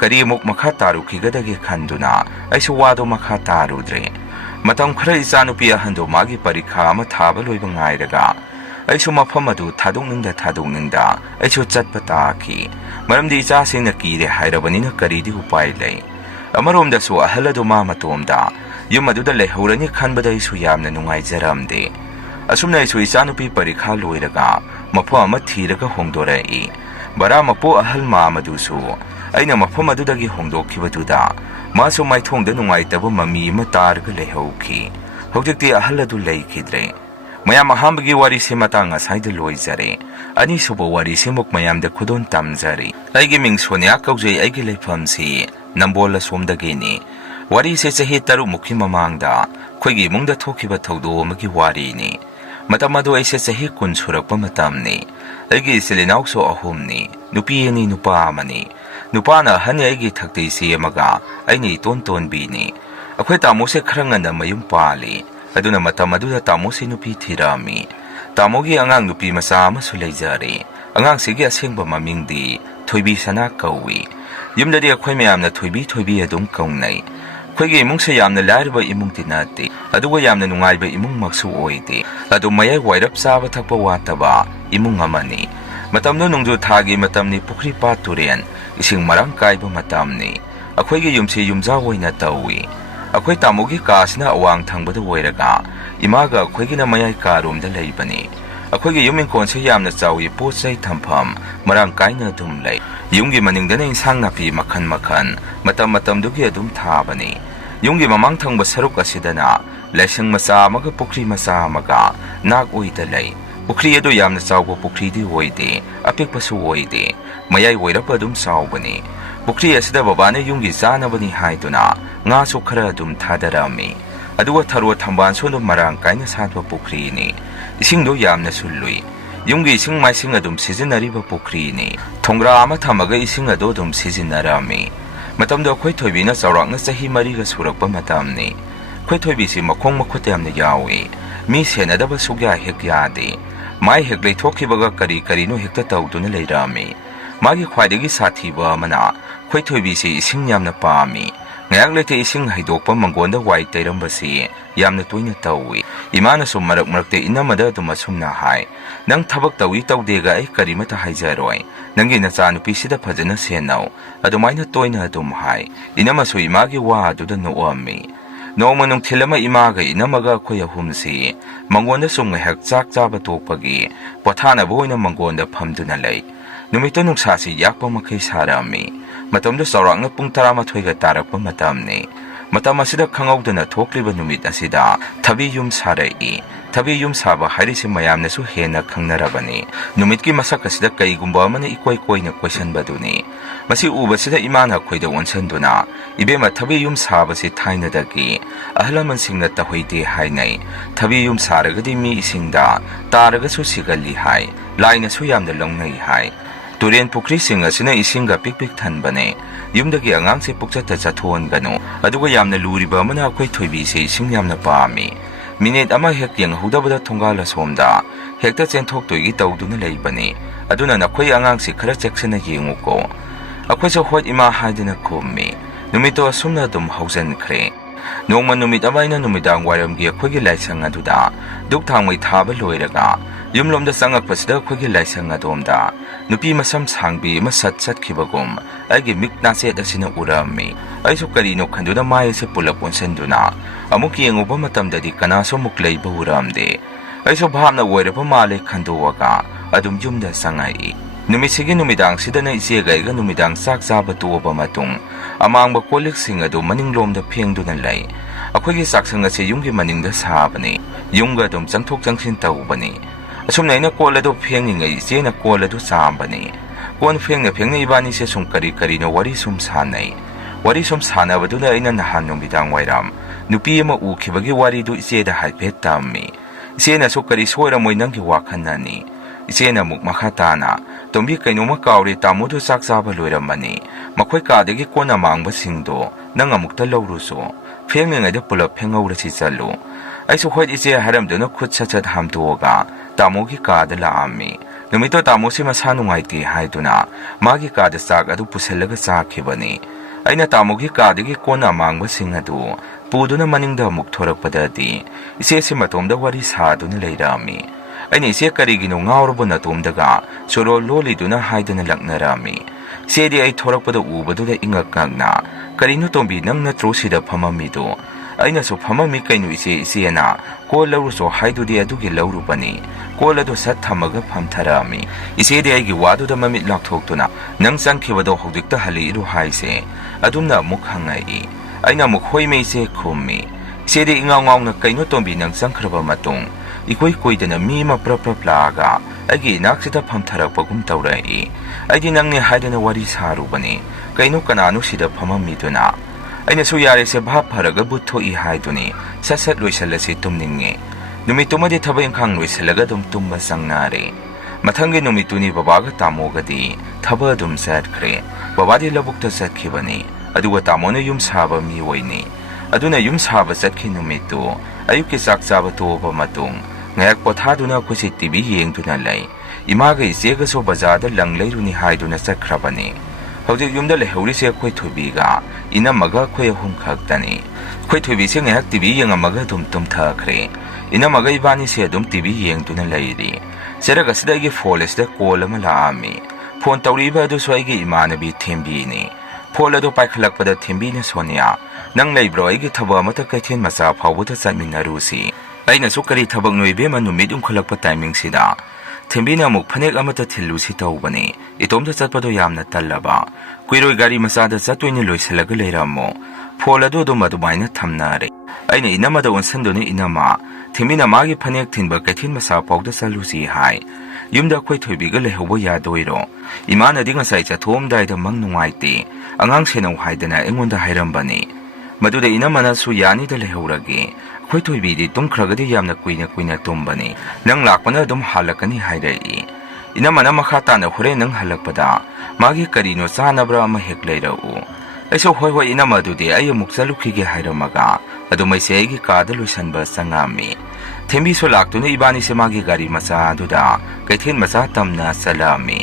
ꯀꯔꯤ ꯑꯃꯨꯛ ꯃꯈꯥ ꯇꯥꯔꯨꯈꯤꯒꯗꯒꯦ ꯈꯟꯗꯨꯅ ꯑꯩꯁꯨ ꯋꯥꯗꯣ ꯃꯈꯥ ꯇꯥꯔꯨꯗ꯭ꯔꯦ ꯃꯇꯝ ꯈꯔ ꯏꯆꯥꯅꯨꯄꯤ ꯑꯍꯟꯗꯣ ꯃꯥꯒꯤ ꯄꯔꯤꯈꯥ ꯑꯃ ꯊꯥꯕ ꯂꯣꯏꯕ ꯉꯥꯏꯔꯒ ꯑꯩꯁꯨ ꯃꯐꯝ ꯑꯗꯨ ꯊꯥꯗꯣꯛꯅꯤꯡꯗ ꯑꯩꯁꯨ ꯆꯠꯄ ꯇꯥꯈꯤ ꯃꯔꯝꯗꯤ ꯏꯆꯥꯁꯤꯡꯅ ꯀꯤꯔꯦ ꯍꯥꯏꯔꯕꯅꯤꯅ ꯀꯔꯤꯗꯤ ꯎꯄꯥꯏ ꯂꯩ ꯑꯃꯔꯣꯝꯗꯁꯨ ꯑꯍꯜ ꯑꯗꯨ ꯃꯥ ꯃꯇꯣꯝꯗ ꯌꯨꯝ ꯑꯗꯨꯗ ꯂꯩꯍꯧꯔꯅꯤ ꯈꯟꯕꯗ ꯑꯩꯁꯨ ꯌꯥꯝꯅ ꯅꯨꯡꯉꯥꯏꯖꯔꯝꯗꯦ ꯑꯁꯨꯝꯅ ꯑꯩꯁꯨ ꯏꯆꯥꯅꯨꯄꯤ ꯄꯔꯤꯈꯥ ꯂꯣꯏꯔꯒ ꯃꯐꯝ ꯑꯃ ꯊꯤꯔꯒ ꯍꯣꯡꯗꯣꯔꯛꯏ ꯚꯔꯥ ꯃꯄꯨ ꯑꯍꯜ ꯃꯥꯃꯗꯨꯁꯨ ꯑꯩꯅ ꯃꯐꯝ ꯑꯗꯨꯗꯒꯤ ꯍꯣꯡꯗꯣꯛꯈꯤꯕꯗꯨꯗ ꯃꯥꯁꯨ ꯃꯥꯏꯊꯣꯡꯗ ꯅꯨꯡꯉꯥꯏꯇꯕ ꯃꯃꯤ ꯑꯃ ꯇꯥꯔꯒ ꯂꯩꯍꯧꯈꯤ ꯍꯧꯖꯤꯛꯇꯤ ꯑꯍꯜ ꯑꯗꯨ ꯂꯩꯈꯤꯗ꯭ꯔꯦ ꯃꯌꯥꯝ ꯑꯍꯥꯟꯕꯒꯤ ꯋꯥꯔꯤꯁꯤ ꯃꯇꯥꯡ ꯑꯁꯥꯏꯗ ꯂꯣꯏꯖꯔꯦ ꯑꯅꯤꯁꯨꯕ ꯋꯥꯔꯤꯁꯤꯃꯨꯛ ꯃꯌꯥꯝꯗ ꯈꯨꯗꯣꯟ ꯇꯝꯖꯔꯤ ꯑꯩꯒꯤ ꯃꯤꯡ ꯁꯣꯅꯤꯌꯥ ꯀꯧꯖꯩ ꯑꯩꯒꯤ ꯂꯩꯐꯝꯁꯤ ꯅꯝꯕꯣꯜ ꯑꯁꯣꯝꯗꯒꯤꯅꯤ ꯋꯥꯔꯤꯁꯦ ꯆꯍꯤ 3ꯃꯨꯛꯀꯤ ꯃꯃꯥꯡꯗ ꯑꯩꯈꯣꯏꯒꯤ ꯏꯃꯨꯡꯗ ꯊꯣꯛꯈꯤꯕ ꯊꯧꯗꯣꯛ ꯑꯃꯒꯤ ꯋꯥꯔꯤꯅꯤ ꯃꯇꯝ ꯑꯗꯨ ꯑꯩꯁꯦ ꯆꯍꯤ 10 ꯁꯨꯔꯛꯄ ꯃꯇꯝꯅꯤ ꯑꯩꯒꯤ ꯏꯆꯤꯜ ꯏꯅꯥꯎꯁꯨ ꯑꯍꯨꯝꯅꯤ, ꯅꯨꯄꯤ ꯑꯅꯤ ꯅꯨꯄꯥ ꯑꯃꯅꯤ꯫ ꯅꯨꯄꯥꯅ ꯑꯍꯟꯅꯤ, ꯑꯩꯒꯤ ꯊꯛꯇ ꯏꯆꯦ ꯑꯃꯒ, ꯑꯩꯅ ꯏꯇꯣꯟ ꯇꯣꯟꯕꯤꯅꯤ꯫ ꯑꯩꯈꯣꯏ ꯇꯥꯃꯣꯁꯦ ꯈꯔ ꯉꯟꯅ ꯃꯌꯨꯝ ꯄꯥꯜꯂꯤ, ꯑꯗꯨꯅ ꯃꯇꯝ ꯑꯗꯨꯗ ꯇꯥꯃꯣꯁꯤ ꯅꯨꯄꯤ ꯊꯤꯔꯛꯑꯝꯃꯤ꯫ ꯇꯥꯃꯣꯒꯤ ꯑꯉꯥꯡ ꯅꯨꯄꯤ ꯃꯆꯥ ꯑꯃꯁꯨ ꯂꯩꯖꯔꯦ꯫ ꯑꯉꯥꯡꯁꯤꯒꯤ ꯑꯁꯦꯡꯕ ꯃꯃꯤꯡꯗꯤ ꯊꯣꯏꯕꯤ ꯁꯅꯥ ꯀꯧꯏ꯫ ꯌꯨꯝꯗꯗꯤ ꯑꯩꯈꯣꯏ ꯃꯌꯥꯝꯅ ꯊꯣꯏꯕꯤ ꯊꯣꯏꯕꯤ ꯑꯗꯨꯝ ꯀꯧꯅꯩ꯫ ꯑꯩꯈꯣꯏꯒꯤ ꯏꯃꯨꯡꯁꯦ ꯌꯥꯝꯅ ꯂꯥꯏꯔꯕ ꯏꯃꯨꯡꯗꯤ ꯅꯠꯇꯦ, ꯑꯗꯨꯒ ꯌꯥꯝꯅ ꯅꯨꯡꯉꯥꯏꯕ ꯏꯃꯨꯡꯃꯛꯁꯨ ꯑꯣꯏꯗꯦ꯫ ꯑꯗꯨ ꯃꯌꯥꯏ ꯋꯥꯏꯔꯞ ꯆꯥꯕ ꯊꯛꯄ ꯋꯥꯠꯇꯕ ꯏꯃꯨꯡ ꯑꯃꯅꯤ꯫ ꯃꯇꯝꯗꯨ ꯅꯣꯡꯖꯨ ꯊꯥꯒꯤ ꯃꯇꯝꯅꯤ, ꯄꯨꯈ꯭ꯔꯤ ꯄꯥꯠ ꯇꯨꯔꯦꯟ ꯏꯁꯤꯡ ꯃꯔꯥꯡ ꯀꯥꯏꯕ ꯃꯇꯝꯅꯤ꯫ ꯑꯩꯈꯣꯏꯒꯤ ꯌꯨꯝꯁꯤ ꯌꯨꯝꯖꯥꯎ ꯑꯣꯏꯅ ꯇꯧꯏ꯫ ꯑꯩꯈꯣꯏ ꯇꯥꯃꯣꯒꯤ ꯀꯥꯁꯤꯅ ꯑꯋꯥꯡ ꯊꯪꯕꯗ ꯑꯣꯏꯔꯒ ꯏꯃꯥꯒ ꯑꯩꯈꯣꯏꯒꯤꯅ ꯃꯌꯥꯏ ꯀꯥꯔꯣꯝꯗ ꯂꯩꯕꯅꯤ꯫ ꯑꯩꯈꯣꯏꯒꯤ ꯌꯨꯝ ꯏꯪꯈꯣꯜꯁꯦ ꯌꯥꯝꯅ ꯆꯥꯎꯏ, ꯄꯣꯠ ꯆꯩ ꯊꯝꯐꯝ ꯃꯔꯥꯡ ꯀꯥꯏꯅ ꯑꯗꯨꯝ ꯂꯩ꯫ ꯌꯨꯝꯒꯤ ꯃꯅꯤꯡꯗꯅ ꯏꯟꯁꯥꯡ ꯅꯥꯄꯤ ꯃꯈꯜ ꯃꯈꯜ ꯃꯇꯝ ꯃꯇꯝꯗꯨꯒꯤ ꯑꯗꯨꯝ ꯊꯥꯕꯅꯤ꯫ ꯌꯨꯝꯒꯤ ꯃꯃꯥꯡ ꯊꯪꯕ ꯁꯔꯨꯛ ꯑꯁꯤꯗꯅ ꯂꯥꯏꯁꯪ ꯃꯆꯥ ꯑꯃꯒ ꯄꯨꯈ꯭ꯔꯤ ꯃꯆꯥ ꯑꯃꯒ ꯅꯥꯛ ꯑꯣꯏꯗ ꯂꯩ꯫ ꯄꯨꯈ꯭ꯔꯤ ꯑꯗꯨ ꯌꯥꯝꯅ ꯆꯥꯎꯕ ꯄꯨꯈ꯭ꯔꯤꯗꯤ ꯑꯣꯏꯗꯦ, ꯑꯄꯤꯛꯄꯁꯨ ꯑꯣꯏꯗꯦ, ꯃꯌꯥꯏ ꯑꯣꯏꯔꯞ ꯑꯗꯨم ꯆꯥꯎꯕꯅꯤ꯫ ꯄꯨꯈ꯭ꯔꯤ ꯑꯁꯤꯗ ꯕꯕꯥꯅ ꯌꯨꯝꯒꯤ ꯆꯥꯅꯕꯅꯤ ꯍꯥꯏꯗꯨꯅ ꯉꯥꯁꯨ ꯈꯔ ꯑꯗꯨꯝ ꯊꯥꯗꯔꯝꯃꯤ꯫ ꯑꯗꯨꯒ ꯊꯔꯣ ꯊꯝꯕꯥꯜꯁꯨ ꯑꯗꯨꯝ ꯃꯔꯥꯡ ꯀꯥꯏꯅ ꯁꯥꯠꯄ ꯄꯨꯈ꯭ꯔꯤꯅꯤ꯫ ꯏꯁꯤꯡꯗꯣ ꯌꯥꯝꯅꯁꯨ ꯂꯨꯏ꯫ ꯌꯨꯝꯒꯤ ꯏꯁꯤꯡ ꯃꯥꯏꯁꯤꯡ ꯑꯗꯨꯝ ꯁꯤꯖꯤꯟꯅꯔꯤꯕ ꯄꯨꯈ꯭ꯔꯤꯅꯤ꯫ ꯊꯣꯡꯒ꯭ꯔꯥ ꯑꯃ ꯊꯝꯃꯒ ꯏꯁꯤꯡ ꯑꯗꯨ ꯑꯗꯨꯝ ꯁꯤꯖꯤꯟꯅꯔꯝꯃꯤ꯫ ꯃꯇꯝꯗꯣ ꯑꯩꯈꯣꯏ ꯊꯣꯏꯕꯤꯅ ꯆꯥꯎꯔꯥꯛꯅ ꯆꯍꯤ 4ꯒ ꯁꯨꯔꯛꯄ ꯃꯇꯝꯅꯤ꯫ ꯑꯩꯈꯣꯏ ꯊꯣꯏꯕꯤꯁꯤ ꯃꯈꯣꯡ ꯃꯈꯨꯠ ꯌꯥꯝꯅ ꯌꯥꯎꯏ꯫ ꯃꯤ ꯁꯦꯟꯅꯗꯕ ꯁꯨꯛꯌꯥ ꯍꯦꯛ ꯌꯥꯗꯦ꯫ ꯃꯥꯏ ꯍꯦꯛ ꯂꯩꯊꯣꯛꯈꯤꯕꯒ ꯀꯔꯤ ꯀꯔꯤꯅꯣ ꯍꯦꯛꯇ ꯇꯧꯗꯨꯅ ꯂꯩꯔꯝꯃꯤ꯫ ꯃꯥꯒꯤ ꯈ꯭ꯋꯥꯏꯗꯒꯤ ꯁꯥꯊꯤꯕ ꯑꯃꯅ ꯑꯩꯈꯣꯏ ꯊꯣꯏꯕꯤꯁꯤ ꯏꯁꯤꯡ ꯌꯥꯝꯅ ꯄꯥꯝꯃꯤ꯫ ꯉꯥꯏꯍꯥꯛ ꯂꯩꯇ ꯏꯁꯤꯡ ꯍꯩꯗꯣꯛꯄ ꯃꯪꯒꯣꯟꯗ ꯋꯥꯏ ꯇꯩꯔꯝꯕꯁꯤ ꯌꯥꯝꯅ ꯇꯣꯏꯅ ꯇꯧꯏ꯫ ꯏꯃꯥꯅꯁꯨ ꯃꯔꯛ ꯃꯔꯛꯇ ꯏꯅꯝꯃꯗ ꯑꯗꯨꯝ ꯑꯁꯨꯝꯅ ꯍꯥꯏ, "ꯅꯪ ꯊꯕꯛ ꯇꯧꯏ ꯇꯧꯗꯦꯒ ꯑꯩ ꯀꯔꯤꯃꯠꯇ ꯍꯥꯏꯖꯔꯣꯏ, ꯅꯪꯒꯤ ꯅꯆꯥꯅꯨꯄꯤꯁꯤꯗ ꯐꯖꯅ ꯁꯦꯟꯅꯧ", ꯑꯗꯨꯃꯥꯏꯅ ꯇꯣꯏꯅ ꯑꯗꯨꯝ ꯍꯥꯏ꯫ ꯏꯅꯝꯃꯁꯨ ꯏꯃꯥꯒꯤ ꯋꯥ ꯑꯗꯨꯗ ꯅꯣꯛꯑꯝꯃꯤ꯫ ꯅꯣꯡꯃ ꯅꯨꯡꯊꯤꯜ ꯑꯃ ꯏꯃꯥꯒ ꯏꯅꯝꯃꯒ ꯑꯩꯈꯣꯏ ꯑꯍꯨꯝꯁꯤ ꯃꯪꯒꯣꯟꯗ ꯁꯨꯝ ꯉꯥꯏꯍꯥꯛ ꯆꯥꯛ ꯆꯥꯕ ꯇꯣꯛꯄꯒꯤ ꯄꯣꯊꯥꯅꯕ ꯑꯣꯏꯅ ꯃꯪꯒꯣꯟꯗ ꯐꯝꯗꯨꯅ ꯂꯩ꯫ ꯅꯨꯃꯤꯠꯇꯨ ꯅꯨꯡꯁꯥꯁꯤ ꯌꯥꯛꯄ ꯃꯈꯩ ꯁꯥꯔꯝꯃꯤ꯫ ꯃꯇꯝꯗꯨ ꯆꯥꯎꯔꯥꯛꯅ ꯄꯨꯡ 12ꯒ ꯇꯥꯔꯛꯄ ꯃꯇꯝꯅꯤ꯫ ꯃꯇꯝ ꯑꯁꯤꯗ ꯈꯪꯍꯧꯗꯅ ꯊꯣꯛꯂꯤꯕ ꯅꯨꯃꯤꯠ ꯑꯁꯤꯗ ꯊꯕꯤ ꯌꯨꯝ ꯁꯥꯔꯛꯏ꯫ ꯊꯕꯤ ꯌꯨꯝ ꯁꯥꯕ ꯍꯥꯏꯔꯤꯁꯤ ꯃꯌꯥꯝꯅꯁꯨ ꯍꯦꯟꯅ ꯈꯪꯅꯔꯕꯅꯤ꯫ ꯅꯨꯃꯤꯠꯀꯤ ꯃꯁꯛ ꯑꯁꯤꯗ ꯀꯩꯒꯨꯝꯕ ꯑꯃꯅ ꯏꯀꯣꯏ ꯀꯣꯏꯅ ꯀꯣꯏꯁꯟꯕꯗꯨꯅꯤ꯫ ꯃꯁꯤ ꯎꯕꯁꯤꯗ ꯏꯃꯥꯅ ꯑꯩꯈꯣꯏꯗ ꯑꯣꯟꯁꯤꯟꯗꯨꯅ, "ꯏꯕꯦꯝꯃ, ꯊꯕꯤ ꯌꯨꯝ ꯁꯥꯕꯁꯤ ꯊꯥꯏꯅꯗꯒꯤ ꯑꯍꯜ ꯂꯃꯟꯁꯤꯡꯅ ꯇꯧꯍꯩꯗꯦ ꯍꯥꯏꯅꯩ꯫ ꯊꯕꯤ ꯌꯨꯝ ꯁꯥꯔꯒꯗꯤ ꯃꯤ ꯏꯁꯤꯡꯗ ꯇꯥꯔꯒꯁꯨ ꯁꯤꯒꯜꯂꯤ ꯍꯥꯏ, ꯂꯥꯏꯅꯁꯨ ꯌꯥꯝꯅ ꯂꯧꯅꯩ ꯍꯥꯏ꯫ ꯇꯨꯔꯦꯟ ꯄꯨꯈ꯭ꯔꯤꯁꯤꯡ ꯑꯁꯤꯅ ꯏꯁꯤꯡꯒ ꯄꯤꯛ ꯄꯤꯛ ꯊꯟꯕꯅꯦ꯫ ꯌꯨꯝꯗꯒꯤ ꯑꯉꯥꯡꯁꯦ ꯄꯨꯛꯆꯠꯇ ꯆꯠꯊꯣꯛꯍꯟꯒꯅꯨ꯫ ꯑꯗꯨꯒ ꯌꯥꯝꯅ ꯂꯨꯔꯤꯕ ꯑꯃꯅ ꯑꯩꯈꯣꯏ ꯊꯣꯏꯕꯤꯁꯦ ꯏꯁꯤꯡ ꯌꯥꯝꯅ ꯄꯥꯝꯃꯤ꯫ ꯃꯤꯅꯤꯠ ꯑꯃ ꯍꯦꯛ ꯌꯦꯡꯍꯧꯗꯕꯗ ꯊꯣꯡꯒꯥꯜ ꯑꯁꯣꯝꯗ ꯍꯦꯛꯇ ꯆꯦꯟꯊꯣꯛꯇꯣꯏꯒꯤ ꯇꯧꯗꯨꯅ ꯂꯩꯕꯅꯤ꯫ ꯑꯗꯨꯅ ꯅꯈꯣꯏ ꯑꯉꯥꯡꯁꯤ ꯈꯔ ꯆꯦꯛꯁꯤꯟꯅ ꯌꯦꯡꯉꯨꯀꯣ." ꯑꯩꯈꯣꯏꯁꯨ ꯍꯣꯏ ꯏꯃꯥ ꯍꯥꯏꯗꯨꯅ ꯈꯨꯝꯃꯤ꯫ ꯅꯨꯃꯤꯠꯇꯣ ꯑꯁꯨꯝꯅ ꯑꯗꯨꯝ ꯍꯧꯖꯤꯟꯈ꯭ꯔꯦ꯫ ꯅꯣꯡꯃ ꯅꯨꯃꯤꯠ ꯑꯃ ꯑꯩꯅ ꯅꯨꯃꯤꯗꯥꯡ ꯋꯥꯏꯔꯝꯒꯤ ꯑꯩꯈꯣꯏꯒꯤ ꯂꯥꯏꯁꯪ ꯑꯗꯨꯗ ꯙꯨꯛ ꯊꯥꯎꯃꯩ ꯊꯥꯕ ꯂꯣꯏꯔꯒ ꯌꯨꯝꯂꯣꯝꯗ ꯆꯪꯉꯛꯄꯁꯤꯗ ꯑꯩꯈꯣꯏꯒꯤ ꯂꯥꯏꯁꯪ ꯑꯗꯣꯝꯗ ꯅꯨꯄꯤ ꯃꯁꯝ ꯁꯥꯡꯕꯤ ꯑꯃ ꯁꯠ ꯆꯠꯈꯤꯕꯒꯨꯝ ꯑꯩꯒꯤ ꯃꯤꯠ ꯅꯥꯆꯦꯠ ꯑꯁꯤꯅ ꯎꯔꯝꯃꯤ꯫ ꯑꯩꯁꯨ ꯀꯔꯤꯅꯣ ꯈꯟꯗꯨꯅ ꯃꯥꯏ ꯑꯁꯤ ꯄꯨꯂꯞ ꯑꯣꯟꯁꯤꯟꯗꯨꯅ ꯑꯃꯨꯛ ꯌꯦꯡꯉꯨꯕ ꯃꯇꯝꯗꯗꯤ ꯀꯅꯥꯁꯨ ꯑꯃꯨꯛ ꯂꯩꯕ ꯎꯔꯝꯗꯦ꯫ ꯑꯩꯁꯨ ꯚꯥꯞꯅ ꯑꯣꯏꯔꯕ ꯃꯥꯜꯂꯦ ꯈꯟꯗꯣꯛꯑꯒ ꯑꯗꯨꯝ ꯌꯨꯝꯗ ꯆꯪꯉꯛꯏ꯫ ꯅꯨꯃꯤꯠꯁꯤꯒꯤ ꯅꯨꯃꯤꯗꯥꯡꯁꯤꯗꯅ ꯏꯆꯦꯒ ꯑꯩꯒ ꯅꯨꯃꯤꯗꯥꯡ ꯆꯥꯛ ꯆꯥꯕ ꯇꯣꯛꯑꯕ ꯃꯇꯨꯡ ꯑꯃꯥꯡꯕ ꯀꯣꯜꯂꯤꯛꯁꯤꯡ ꯑꯗꯨ ꯃꯅꯤꯡꯂꯣꯝꯗ ꯐꯦꯡꯗꯨꯅ ꯂꯩ꯫ ꯑꯩꯈꯣꯏꯒꯤ ꯆꯥꯛꯁꯪ ꯑꯁꯤ ꯌꯨꯝꯒꯤ ꯃꯅꯤꯡꯗ ꯁꯥꯕꯅꯤ꯫ ꯌꯨꯝꯒ ꯑꯗꯨꯝ ꯆꯪꯊꯣꯛ ꯆꯪꯁꯤꯟ ꯇꯧꯕꯅꯤ꯫ ꯑꯁꯨꯝꯅ ꯑꯩꯅ ꯀꯣꯜ ꯑꯗꯨ ꯐꯦꯡꯉꯤꯉꯩ ꯏꯆꯦꯅ ꯀꯣꯜ ꯑꯗꯨ ꯆꯥꯝꯕꯅꯤ꯫ ꯀꯣꯟ ꯐꯦꯡꯅ ꯐꯦꯡꯅ ꯏꯕꯥꯅꯤꯁꯦ ꯁꯨꯝ ꯀꯔꯤ ꯀꯔꯤꯅꯣ ꯋꯥꯔꯤ ꯁꯨꯝ ꯁꯥꯟꯅꯩ꯫ ꯋꯥꯔꯤ ꯁꯨꯝ ꯁꯥꯟꯅꯕꯗꯨꯗ ꯑꯩꯅ ꯅꯍꯥꯟ ꯅꯨꯃꯤꯗꯥꯡ ꯋꯥꯏꯔꯝ ꯅꯨꯄꯤ ꯑꯃ ꯎꯈꯤꯕꯒꯤ ꯋꯥꯔꯤꯗꯨ ꯏꯆꯦꯗ ꯍꯥꯏꯐꯦꯠ ꯇꯝꯃꯤ꯫ ꯏꯆꯦꯅꯁꯨ "ꯀꯔꯤ ꯁꯣꯏꯔꯝꯃꯣꯏ ꯅꯪꯒꯤ ꯋꯥꯈꯜꯅꯅꯤ". ꯏꯆꯦꯅ ꯑꯃꯨꯛ ꯃꯈꯥ ꯇꯥꯅ, "ꯇꯣꯝꯕꯤ, ꯀꯩꯅꯣꯝꯃ ꯀꯥꯎꯔꯦ, ꯇꯥꯃꯣꯗꯨ ꯆꯥꯛ ꯆꯥꯕ ꯂꯣꯏꯔꯝꯃꯅꯤ꯫ ꯃꯈꯣꯏ ꯀꯥꯗꯒꯤ ꯀꯣꯟ ꯑꯃꯥꯡꯕꯁꯤꯡꯗꯣ ꯅꯪ ꯑꯃꯨꯛꯇ ꯂꯧꯔꯨꯆꯣ, ꯐꯦꯡꯂꯤꯉꯩꯗ ꯄꯨꯂꯞ ꯐꯦꯡꯍꯧꯔꯁꯤ ꯆꯠꯂꯨ". ꯑꯩꯁꯨ ꯍꯣꯏ ꯏꯆꯦ ꯍꯥꯏꯔꯝꯗꯨꯅ ꯈꯨꯠ ꯁꯠ ꯁꯠ ꯍꯥꯝꯗꯣꯛꯑꯒ ꯇꯥꯃꯣꯒꯤ ꯀꯥꯗ ꯂꯥꯛꯑꯝꯃꯤ꯫ ꯅꯨꯃꯤꯠꯇꯣ ꯇꯥꯃꯣꯁꯤ ꯃꯁꯥ ꯅꯨꯡꯉꯥꯏꯇꯦ ꯍꯥꯏꯗꯨꯅ ꯃꯥꯒꯤ ꯀꯥꯗ ꯆꯥꯛ ꯑꯗꯨ ꯄꯨꯁꯤꯜꯂꯒ ꯆꯥꯈꯤꯕꯅꯤ꯫ ꯑꯩꯅ ꯇꯥꯃꯣꯒꯤ ꯀꯥꯗꯒꯤ ꯀꯣꯟ ꯑꯃꯥꯡꯕꯁꯤꯡ ꯑꯗꯨ ꯄꯨꯗꯨꯅ ꯃꯅꯤꯡꯗ ꯑꯃꯨꯛ ꯊꯣꯔꯛꯄꯗꯗꯤ ꯏꯆꯦꯁꯤ ꯃꯇꯣꯝꯗ ꯋꯥꯔꯤ ꯁꯥꯗꯨꯅ ꯂꯩꯔꯝꯃꯤ꯫ ꯑꯩꯅ "ꯏꯆꯦ, ꯀꯔꯤꯒꯤꯅꯣ ꯉꯥꯎꯔꯕ ꯅꯇꯣꯝꯗꯒ ꯆꯣꯔꯣꯜ ꯂꯣꯜꯂꯤꯗꯨꯅ" ꯍꯥꯏꯗꯨꯅ ꯂꯛꯅꯔꯝꯃꯤ꯫ ꯏꯆꯦꯗꯤ ꯑꯩ ꯊꯣꯔꯛꯄꯗ ꯎꯕꯗꯨꯗ ꯏꯉꯛ ꯉꯛꯅ, "ꯀꯔꯤꯅꯣ ꯇꯣꯝꯕꯤ, ꯅꯪ ꯅꯠꯇ꯭ꯔꯣ ꯁꯤꯗ ꯐꯝꯃꯝꯃꯤꯗꯣ?" ꯑꯩꯅꯁꯨ "ꯐꯝꯃꯝꯃꯤ ꯀꯩꯅꯣ ꯏꯆꯦ, ꯏꯆꯦꯅ ꯀꯣꯜ ꯂꯧꯔꯨꯆꯣ ꯍꯥꯏꯗꯨꯗꯤ ꯑꯗꯨꯒꯤ ꯂꯧꯔꯨꯕꯅꯤ". ꯀꯣꯜ ꯑꯗꯨ ꯁꯠ ꯊꯝꯃꯒ ꯐꯝꯊꯔꯝꯃꯤ꯫ ꯏꯆꯦꯗꯤ ꯑꯩꯒꯤ ꯋꯥꯗꯨꯗ ꯃꯃꯤꯠ ꯂꯥꯎꯊꯣꯛꯇꯨꯅ, "ꯅꯪ ꯆꯪꯈꯤꯕꯗꯣ ꯍꯧꯖꯤꯛꯇ ꯍꯜꯂꯛꯏꯔꯣ ꯍꯥꯏꯁꯦ?" ꯑꯗꯨꯝꯅ ꯑꯃꯨꯛ ꯍꯪꯉꯛꯏ꯫ ꯑꯩꯅ ꯑꯃꯨꯛ "ꯍꯣꯏꯃꯦ ꯏꯆꯦ" ꯈꯨꯝꯃꯤ꯫ ꯏꯆꯦꯗꯤ ꯏꯉꯥꯎ ꯉꯥꯎꯅ, "ꯀꯩꯅꯣ ꯇꯣꯝꯕꯤ, ꯅꯪ ꯆꯪꯈ꯭ꯔꯕ ꯃꯇꯨꯡ ꯏꯀꯣꯏ ꯀꯣꯏꯗꯅ ꯃꯤ ꯑꯃ ꯄ꯭ꯔꯞ ꯄ꯭ꯔꯞ ꯂꯥꯛꯑꯒ ꯑꯩꯒꯤ ꯏꯅꯥꯛꯁꯤꯗ ꯐꯝꯊꯔꯛꯄꯒꯨꯝ ꯇꯧꯔꯛꯏ꯫ ꯑꯩꯗꯤ ꯅꯪꯅꯦ ꯍꯥꯏꯗꯅ ꯋꯥꯔꯤ ꯁꯥꯔꯨꯕꯅꯤ꯫ ꯀꯩꯅꯣ, ꯀꯅꯥꯅꯣ ꯁꯤꯗ ꯐꯝꯃꯝꯃꯤꯗꯨꯅ?" ꯑꯩꯅꯁꯨ "ꯌꯥꯔꯦꯁꯦ, ꯚꯥꯞ ꯐꯔꯒ ꯕꯨꯠ ꯊꯣꯛꯏ ꯍꯥꯏꯗꯨꯅꯤ, ꯁꯠ ꯁꯠ ꯂꯣꯏꯁꯤꯜꯂꯁꯤ, ꯇꯨꯝꯅꯤꯡꯉꯦ". ꯅꯨꯃꯤꯠꯇꯨꯃꯗꯤ ꯊꯕꯛ ꯏꯪꯈꯥꯡ ꯂꯣꯏꯁꯤꯜꯂꯒ ꯑꯗꯨꯝ ꯇꯨꯝꯕ ꯆꯪꯅꯔꯦ꯫ ꯃꯊꯪꯒꯤ ꯅꯨꯃꯤꯠꯇꯨꯅꯤ ꯕꯕꯥꯒ ꯇꯥꯃꯣꯒꯗꯤ ꯊꯕꯛ ꯑꯗꯨꯝ ꯆꯠꯈ꯭ꯔꯦ꯫ ꯕꯕꯥꯗꯤ ꯂꯧꯕꯨꯛꯇ ꯆꯠꯈꯤꯕꯅꯤ, ꯑꯗꯨꯒ ꯇꯥꯃꯣꯅ ꯌꯨꯝ ꯁꯥꯕ ꯃꯤꯑꯣꯏꯅꯤ꯫ ꯑꯗꯨꯅ ꯌꯨꯝ ꯁꯥꯕ ꯆꯠꯈꯤ ꯅꯨꯃꯤꯠꯇꯨ ꯑꯌꯨꯛꯀꯤ ꯆꯥꯛ ꯆꯥꯕ ꯇꯣꯛꯑꯕ ꯃꯇꯨꯡ ꯉꯥꯏꯍꯥꯛ ꯄꯣꯊꯥꯗꯨꯅ ꯑꯩꯈꯣꯏꯁꯤ ꯇꯤꯚꯤ ꯌꯦꯡꯗꯨꯅ ꯂꯩ꯫ ꯏꯃꯥꯒ ꯏꯆꯦꯒꯁꯨ ꯕꯖꯥꯔꯗ ꯂꯪ ꯂꯩꯔꯨꯅꯤ ꯍꯥꯏꯗꯨꯅ ꯆꯠꯈ꯭ꯔꯕꯅꯤ꯫ ꯍꯧꯖꯤꯛ ꯌꯨꯝꯗ ꯂꯩꯍꯧꯔꯤꯁꯦ ꯑꯩꯈꯣꯏ ꯊꯣꯏꯕꯤꯒ ꯏꯅꯝꯃꯒ ꯑꯩꯈꯣꯏ ꯑꯍꯨꯝ ꯈꯛꯇꯅꯤ꯫ ꯑꯩꯈꯣꯏ ꯊꯣꯏꯕꯤꯁꯦ ꯉꯥꯏꯍꯥꯛ ꯇꯤꯚꯤ ꯌꯦꯡꯉꯝꯃꯒ ꯑꯗꯨꯝ ꯇꯨꯝꯊꯈ꯭ꯔꯦ꯫ ꯏꯅꯝꯃꯒ ꯏꯕꯥꯅꯤꯁꯦ ꯑꯗꯨꯝ ꯇꯤꯚꯤ ꯌꯦꯡꯗꯨꯅ ꯂꯩꯔꯤ꯫ ꯆꯦꯔꯛ ꯑꯁꯤꯗ ꯑꯩꯒꯤ ꯐꯣꯟ ꯑꯁꯤꯗ ꯀꯣꯜ ꯑꯃ ꯂꯥꯛꯑꯝꯃꯤ꯫ ꯐꯣꯟ ꯇꯧꯔꯛꯏꯕ ꯑꯗꯨꯁꯨ ꯑꯩꯒꯤ ꯏꯃꯥꯟꯅꯕꯤ ꯊꯦꯝꯕꯤꯅꯤ꯫ ꯐꯣꯟ ꯑꯗꯨ ꯄꯥꯏꯈꯠꯂꯛꯄꯗ ꯊꯦꯝꯕꯤꯅ "ꯁꯣꯅꯤꯌꯥ, ꯅꯪ ꯂꯩꯕ꯭ꯔꯣ? ꯑꯩꯒꯤ ꯊꯕꯛ ꯑꯃꯇ ꯀꯩꯊꯦꯜ ꯃꯆꯥ ꯐꯥꯎꯕꯗ ꯆꯠꯃꯤꯟꯅꯔꯨꯁꯤ." ꯑꯩꯅꯁꯨ "ꯀꯔꯤ ꯊꯕꯛꯅꯣ ꯏꯕꯦꯝꯃ ꯅꯨꯃꯤꯠ ꯌꯨꯡꯈꯠꯂꯛꯄ ꯇꯥꯏꯃꯤꯡꯁꯤꯗ?" ꯊꯦꯝꯕꯤꯅ ꯑꯃꯨꯛ "ꯐꯅꯦꯛ ꯑꯃꯇ ꯊꯤꯜꯂꯨꯁꯤ ꯇꯧꯕꯅꯤ, ꯏꯇꯣꯝꯇ ꯆꯠꯄꯗꯣ ꯌꯥꯝꯅ ꯇꯜꯂꯕ, ꯀꯨꯏꯔꯣꯏ ꯒꯥꯔꯤ ꯃꯆꯥꯗ ꯆꯠꯇꯣꯏꯅꯤ, ꯂꯣꯏꯁꯤꯜꯂꯒ ꯂꯩꯔꯝꯃꯣ." ꯐꯣꯟ ꯑꯗꯨ ꯑꯗꯨꯝ ꯑꯗꯨꯃꯥꯏꯅ ꯊꯝꯅꯔꯦ꯫ ꯑꯩꯅ ꯏꯅꯝꯃꯗ ꯑꯣꯟꯁꯟꯗꯨꯅ "ꯏꯅꯝꯃ, ꯊꯦꯝꯕꯤꯅ ꯃꯥꯒꯤ ꯐꯅꯦꯛ ꯊꯤꯟꯕ ꯀꯩꯊꯦꯜ ꯃꯆꯥ ꯐꯥꯎꯗ ꯆꯠꯂꯨꯁꯤ ꯍꯥꯏ, ꯌꯨꯝꯗ ꯑꯩꯈꯣꯏ ꯊꯣꯏꯕꯤꯒ ꯂꯩꯍꯧꯕ ꯌꯥꯗꯣꯏꯔꯣ? ꯏꯃꯥꯅꯗꯤ ꯉꯁꯥꯏ ꯆꯠꯊꯣꯛꯑꯝꯗꯥꯏꯗ ꯃꯪ ꯅꯨꯡꯉꯥꯏꯇꯦ, ꯑꯉꯥꯡ ꯁꯦꯟꯅꯧ ꯍꯥꯏꯗꯅ ꯑꯩꯉꯣꯟꯗ ꯍꯥꯏꯔꯝꯕꯅꯤ." ꯃꯗꯨꯗ ꯏꯅꯝꯃꯅꯁꯨ "ꯌꯥꯅꯤꯗ ꯂꯩꯍꯧꯔꯒꯦ, ꯑꯩꯈꯣꯏ ꯊꯣꯏꯕꯤꯗꯤ ꯇꯨꯝꯈ꯭ꯔꯒꯗꯤ ꯌꯥꯝꯅ ꯀꯨꯏꯅ ꯇꯨꯝꯕꯅꯤ, ꯅꯪ ꯂꯥꯛꯄꯅ ꯑꯗꯨꯝ ꯍꯜꯂꯛꯀꯅꯤ" ꯍꯥꯏꯔꯛꯏ꯫ ꯏꯅꯝꯃꯅ ꯃꯈꯥ ꯇꯥꯅ "ꯍꯣꯔꯦꯟ ꯅꯪ ꯍꯜꯂꯛꯄꯗ ꯃꯥꯒꯤ ꯀꯔꯤꯅꯣ ꯆꯥꯅꯕ꯭ꯔꯥ ꯑꯃ ꯍꯦꯛ ꯂꯩꯔꯛꯎ." ꯑꯩꯁꯨ "ꯍꯣꯏ ꯍꯣꯏ ꯏꯅꯝꯃ, ꯑꯗꯨꯗꯤ ꯑꯩ ꯑꯃꯨꯛ ꯆꯠꯂꯨꯈꯤꯒꯦ" ꯍꯥꯏꯔꯝꯃꯒ ꯑꯗꯨꯝ ꯑꯩꯁꯦ ꯑꯩꯒꯤ ꯀꯥꯗ ꯂꯣꯏꯁꯟꯕ ꯆꯪꯉꯝꯃꯤ꯫ ꯊꯦꯝꯕꯤꯁꯨ ꯂꯥꯛꯇꯨꯅ ꯏꯕꯥꯅꯤꯁꯦ ꯃꯥꯒꯤ ꯒꯥꯔꯤ ꯃꯆꯥ ꯑꯗꯨꯗ ꯀꯩꯊꯦꯜ ꯃꯆꯥ ꯇꯝꯅ ꯆꯠꯂꯛꯑꯝꯃꯤ꯫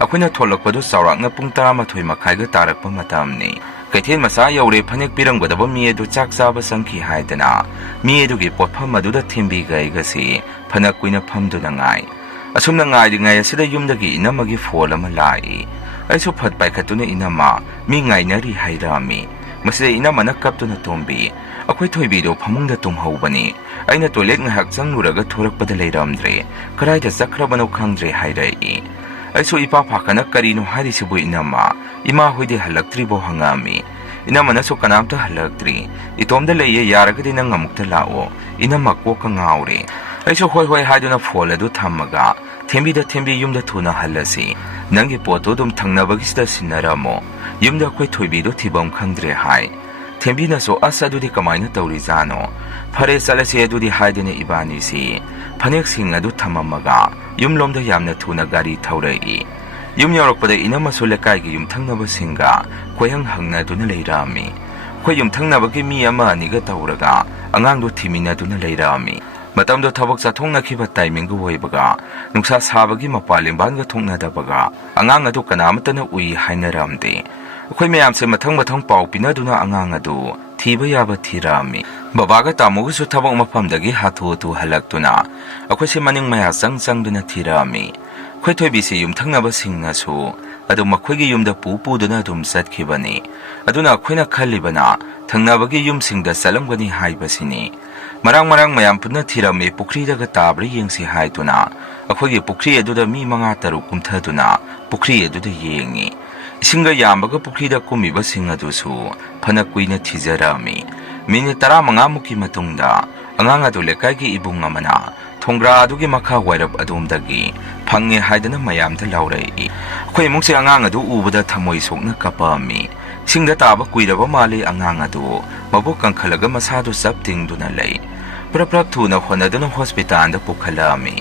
ꯑꯩꯈꯣꯏꯅ ꯊꯣꯛꯂꯛꯄꯗꯨ ꯆꯥꯎꯔꯥꯛꯅ ꯄꯨꯡ 12:30 ꯇꯥꯔꯛꯄ ꯃꯇꯝꯅꯤ꯫ ꯀꯩꯊꯦꯜ ꯃꯆꯥ ꯌꯧꯔꯦ, ꯐꯅꯦꯛ ꯄꯤꯔꯝꯒꯗꯕ ꯃꯤ ꯑꯗꯨ ꯆꯥꯛ ꯆꯥꯕ ꯆꯪꯈꯤ ꯍꯥꯏꯗꯅ ꯃꯤ ꯑꯗꯨꯒꯤ ꯄꯣꯠꯐꯝ ꯑꯗꯨꯗ ꯊꯦꯝꯕꯤꯒ ꯑꯩꯒꯁꯤ ꯐꯅ ꯀꯨꯏꯅ ꯐꯝꯗꯨꯅ ꯉꯥꯏ꯫ ꯑꯁꯨꯝꯅ ꯉꯥꯏꯔꯤꯉꯩ ꯑꯁꯤꯗ ꯌꯨꯝꯗꯒꯤ ꯏꯅꯝꯃꯒꯤ ꯐꯣꯟ ꯑꯃ ꯂꯥꯛꯏ꯫ ꯑꯩꯁꯨ ꯐꯠ ꯄꯥꯏꯈꯠꯇꯨꯅ "ꯏꯅꯝꯃ, ꯃꯤ ꯉꯥꯏꯅꯔꯤ" ꯍꯥꯏꯔꯛꯑꯝꯃꯤ꯫ ꯃꯁꯤꯗ ꯏꯅꯝꯃꯅ ꯀꯞꯇꯨꯅ "ꯇꯣꯝꯕꯤ, ꯑꯩꯈꯣꯏ ꯊꯣꯏꯕꯤꯗꯣ ꯐꯃꯨꯡꯗ ꯇꯨꯝꯍꯧꯕꯅꯤ, ꯑꯩꯅ ꯇꯣꯏꯂꯦꯠ ꯉꯥꯏꯍꯥꯛ ꯆꯪꯂꯨꯔꯒ ꯊꯣꯔꯛꯄꯗ ꯂꯩꯔꯝꯗ꯭ꯔꯦ, ꯀꯗꯥꯏꯗ ꯆꯠꯈ꯭ꯔꯕꯅꯣ ꯈꯪꯗ꯭ꯔꯦ" ꯍꯥꯏꯔꯛꯏ꯫ ꯑꯩꯁꯨ ꯏꯄꯥ ꯄꯥꯈꯠꯅ "ꯀꯔꯤꯅꯣ ꯍꯥꯏꯔꯤꯁꯤꯕꯨ ꯏꯅꯝꯃ, ꯏꯃꯥ ꯍꯣꯏꯗꯤ ꯍꯜꯂꯛꯇ꯭ꯔꯤꯕꯣ?" ꯍꯪꯉꯛꯑꯝꯃꯤ꯫ ꯏꯅꯝꯃꯅꯁꯨ "ꯀꯅꯥꯝꯇ ꯍꯜꯂꯛꯇ꯭ꯔꯤ, ꯏꯇꯣꯝꯗ ꯂꯩꯌꯦ, ꯌꯥꯔꯒꯗꯤ ꯅꯪ ꯑꯃꯨꯛꯇ ꯂꯥꯛꯑꯣ, ꯏꯅꯝꯃ ꯀꯣꯛꯀ ꯉꯥꯎꯔꯦ." ꯑꯩꯁꯨ "ꯍꯣꯏ ꯍꯣꯏ" ꯍꯥꯏꯗꯨꯅ ꯐꯣꯟ ꯑꯗꯨ ꯊꯝꯃꯒ "ꯊꯦꯝꯕꯤ, ꯌꯨꯝꯗ ꯊꯨꯅ ꯍꯜꯂꯁꯤ, ꯅꯪꯒꯤ ꯄꯣꯠꯇꯣ ꯑꯗꯨꯝ ꯊꯪꯅꯕꯒꯤꯁꯤꯗ ꯁꯤꯟꯅꯔꯝꯃꯣ, ꯌꯨꯝꯗ ꯑꯩꯈꯣꯏ ꯊꯣꯏꯕꯤꯗꯣ ꯊꯤꯕꯝ ꯈꯪꯗ꯭ꯔꯦ" ꯍꯥꯏ꯫ ꯊꯦꯝꯕꯤꯅꯁꯨ "ꯑꯁ, ꯑꯗꯨꯗꯤ ꯀꯃꯥꯏꯅ ꯇꯧꯔꯤꯖꯥꯠꯅꯣ? ꯐꯔꯦ, ꯆꯠꯂꯁꯤ ꯑꯗꯨꯗꯤ" ꯍꯥꯏꯗꯨꯅ ꯏꯕꯥꯅꯤꯁꯤ ꯐꯅꯦꯛꯁꯤꯡ ꯑꯗꯨ ꯊꯝꯃꯝꯃꯒ ꯌꯨꯝꯂꯣꯝꯗ ꯌꯥꯝꯅ ꯊꯨꯅ ꯒꯥꯔꯤ ꯊꯧꯔꯛꯏ꯫ ꯌꯨꯝ ꯌꯧꯔꯛꯄꯗ ꯏꯅꯝꯃꯁꯨ ꯂꯩꯀꯥꯏꯒꯤ ꯌꯨꯝꯊꯪꯅꯕꯁꯤꯡꯒ ꯈꯣꯏꯍꯪ ꯍꯪꯅꯗꯨꯅ ꯂꯩꯔꯛꯑꯝꯃꯤ꯫ ꯑꯩꯈꯣꯏ ꯌꯨꯝꯊꯪꯅꯕꯒꯤ ꯃꯤ ꯑꯃ ꯑꯅꯤꯒ ꯇꯧꯔꯒ ꯑꯉꯥꯡꯗꯣ ꯊꯤꯃꯤꯟꯅꯗꯨꯅ ꯂꯩꯔꯛꯑꯝꯃꯤ꯫ ꯃꯇꯝꯗꯣ ꯊꯕꯛ ꯆꯠꯊꯣꯛꯅꯈꯤꯕ ꯇꯥꯏꯃꯤꯡꯒ ꯑꯣꯏꯕꯒ ꯅꯨꯡꯁꯥ ꯁꯥꯕꯒꯤ ꯃꯄꯥꯟ ꯊꯣꯛꯅꯗꯕꯒ ꯑꯉꯥꯡ ꯑꯗꯨ ꯀꯅꯥꯃꯠꯇꯅ ꯎꯏ ꯍꯥꯏꯅꯔꯝꯗꯦ꯫ ꯑꯩꯈꯣꯏ ꯃꯌꯥꯝꯁꯦ ꯃꯊꯪ ꯄꯥꯎ ꯄꯤꯅꯗꯨꯅ ꯑꯉꯥꯡ ꯑꯗꯨ ꯊꯤꯕ ꯌꯥꯕ ꯊꯤꯔꯛꯑꯝꯃꯤ꯫ ꯕꯕꯥꯒ ꯇꯥꯃꯣꯒꯁꯨ ꯊꯕꯛ ꯃꯐꯝꯗꯒꯤ ꯍꯥꯊꯨ ꯍꯜꯂꯛꯇꯨꯅ ꯑꯩꯈꯣꯏꯁꯦ ꯃꯅꯤꯡ ꯃꯌꯥ ꯆꯪꯗꯨꯅ ꯊꯤꯔꯛꯑꯝꯃꯤ꯫ ꯑꯩꯈꯣꯏ ꯊꯣꯏꯕꯤꯁꯤ ꯌꯨꯝꯊꯪꯅꯕꯁꯤꯡꯅꯁꯨ ꯑꯗꯨꯝ ꯃꯈꯣꯏꯒꯤ ꯌꯨꯝꯗ ꯄꯨꯗꯨꯅ ꯑꯗꯨꯝ ꯆꯠꯈꯤꯕꯅꯤ꯫ ꯑꯗꯨꯅ ꯑꯩꯈꯣꯏꯅ ꯈꯜꯂꯤꯕꯅ ꯊꯪꯅꯕꯒꯤ ꯌꯨꯝꯁꯤꯡꯗ ꯆꯠꯂꯝꯒꯅꯤ ꯍꯥꯏꯕꯁꯤꯅꯤ꯫ ꯃꯔꯥꯡ ꯃꯌꯥꯝ ꯄꯨꯟꯅ ꯊꯤꯔꯝꯃꯤ꯫ ꯄꯨꯈ꯭ꯔꯤꯗꯒ ꯇꯥꯕ꯭ꯔꯥ ꯌꯦꯡꯁꯤ ꯍꯥꯏꯗꯨꯅ ꯑꯩꯈꯣꯏꯒꯤ ꯄꯨꯈ꯭ꯔꯤ ꯑꯗꯨꯗ ꯃꯤ 5-6 ꯀꯨꯝꯊꯗꯨꯅ ꯄꯨꯈ꯭ꯔꯤ ꯑꯗꯨꯗ ꯌꯦꯡꯉꯤ꯫ ꯏꯁꯤꯡꯒ ꯌꯥꯝꯕꯒ ꯄꯨꯈ꯭ꯔꯤꯗ ꯀꯨꯝꯃꯤꯕꯁꯤꯡ ꯑꯗꯨꯁꯨ ꯐꯅ ꯀꯨꯏꯅ ꯊꯤꯖꯔꯛꯑꯝꯃꯤ꯫ ꯃꯤꯅꯤꯠ 15ꯃꯨꯛꯀꯤ ꯃꯇꯨꯡꯗ ꯑꯉꯥꯡ ꯑꯗꯨ ꯂꯩꯀꯥꯏꯒꯤ ꯏꯕꯨꯡ ꯑꯃꯅ ꯊꯣꯡꯒ꯭ꯔꯥ ꯑꯗꯨꯒꯤ ꯃꯈꯥ ꯋꯥꯏꯔꯞ ꯑꯗꯣꯝꯗꯒꯤ ꯐꯪꯉꯦ ꯍꯥꯏꯗꯅ ꯃꯌꯥꯝꯗ ꯂꯥꯎꯔꯛꯏ꯫ ꯑꯩꯈꯣꯏ ꯏꯃꯨꯡꯁꯦ ꯑꯉꯥꯡ ꯑꯗꯨ ꯎꯕꯗ ꯊꯃꯣꯏ ꯁꯣꯛꯅ ꯀꯞꯄꯛꯑꯝꯃꯤ꯫ ꯏꯁꯤꯡꯗ ꯇꯥꯕ ꯀꯨꯏꯔꯕ ꯃꯥꯜꯂꯤ ꯑꯉꯥꯡ ꯑꯗꯨ ꯃꯕꯨꯛ ꯀꯪꯈꯠꯂꯒ ꯃꯁꯥꯗꯨ ꯆꯞ ꯇꯤꯡꯗꯨꯅ ꯂꯩ꯫ ꯄ꯭ꯔꯞ ꯊꯨꯅ ꯍꯣꯠꯅꯗꯨꯅ ꯍꯣꯁꯄꯤꯇꯥꯜꯗ ꯄꯨꯈꯠꯂꯛꯑꯝꯃꯤ꯫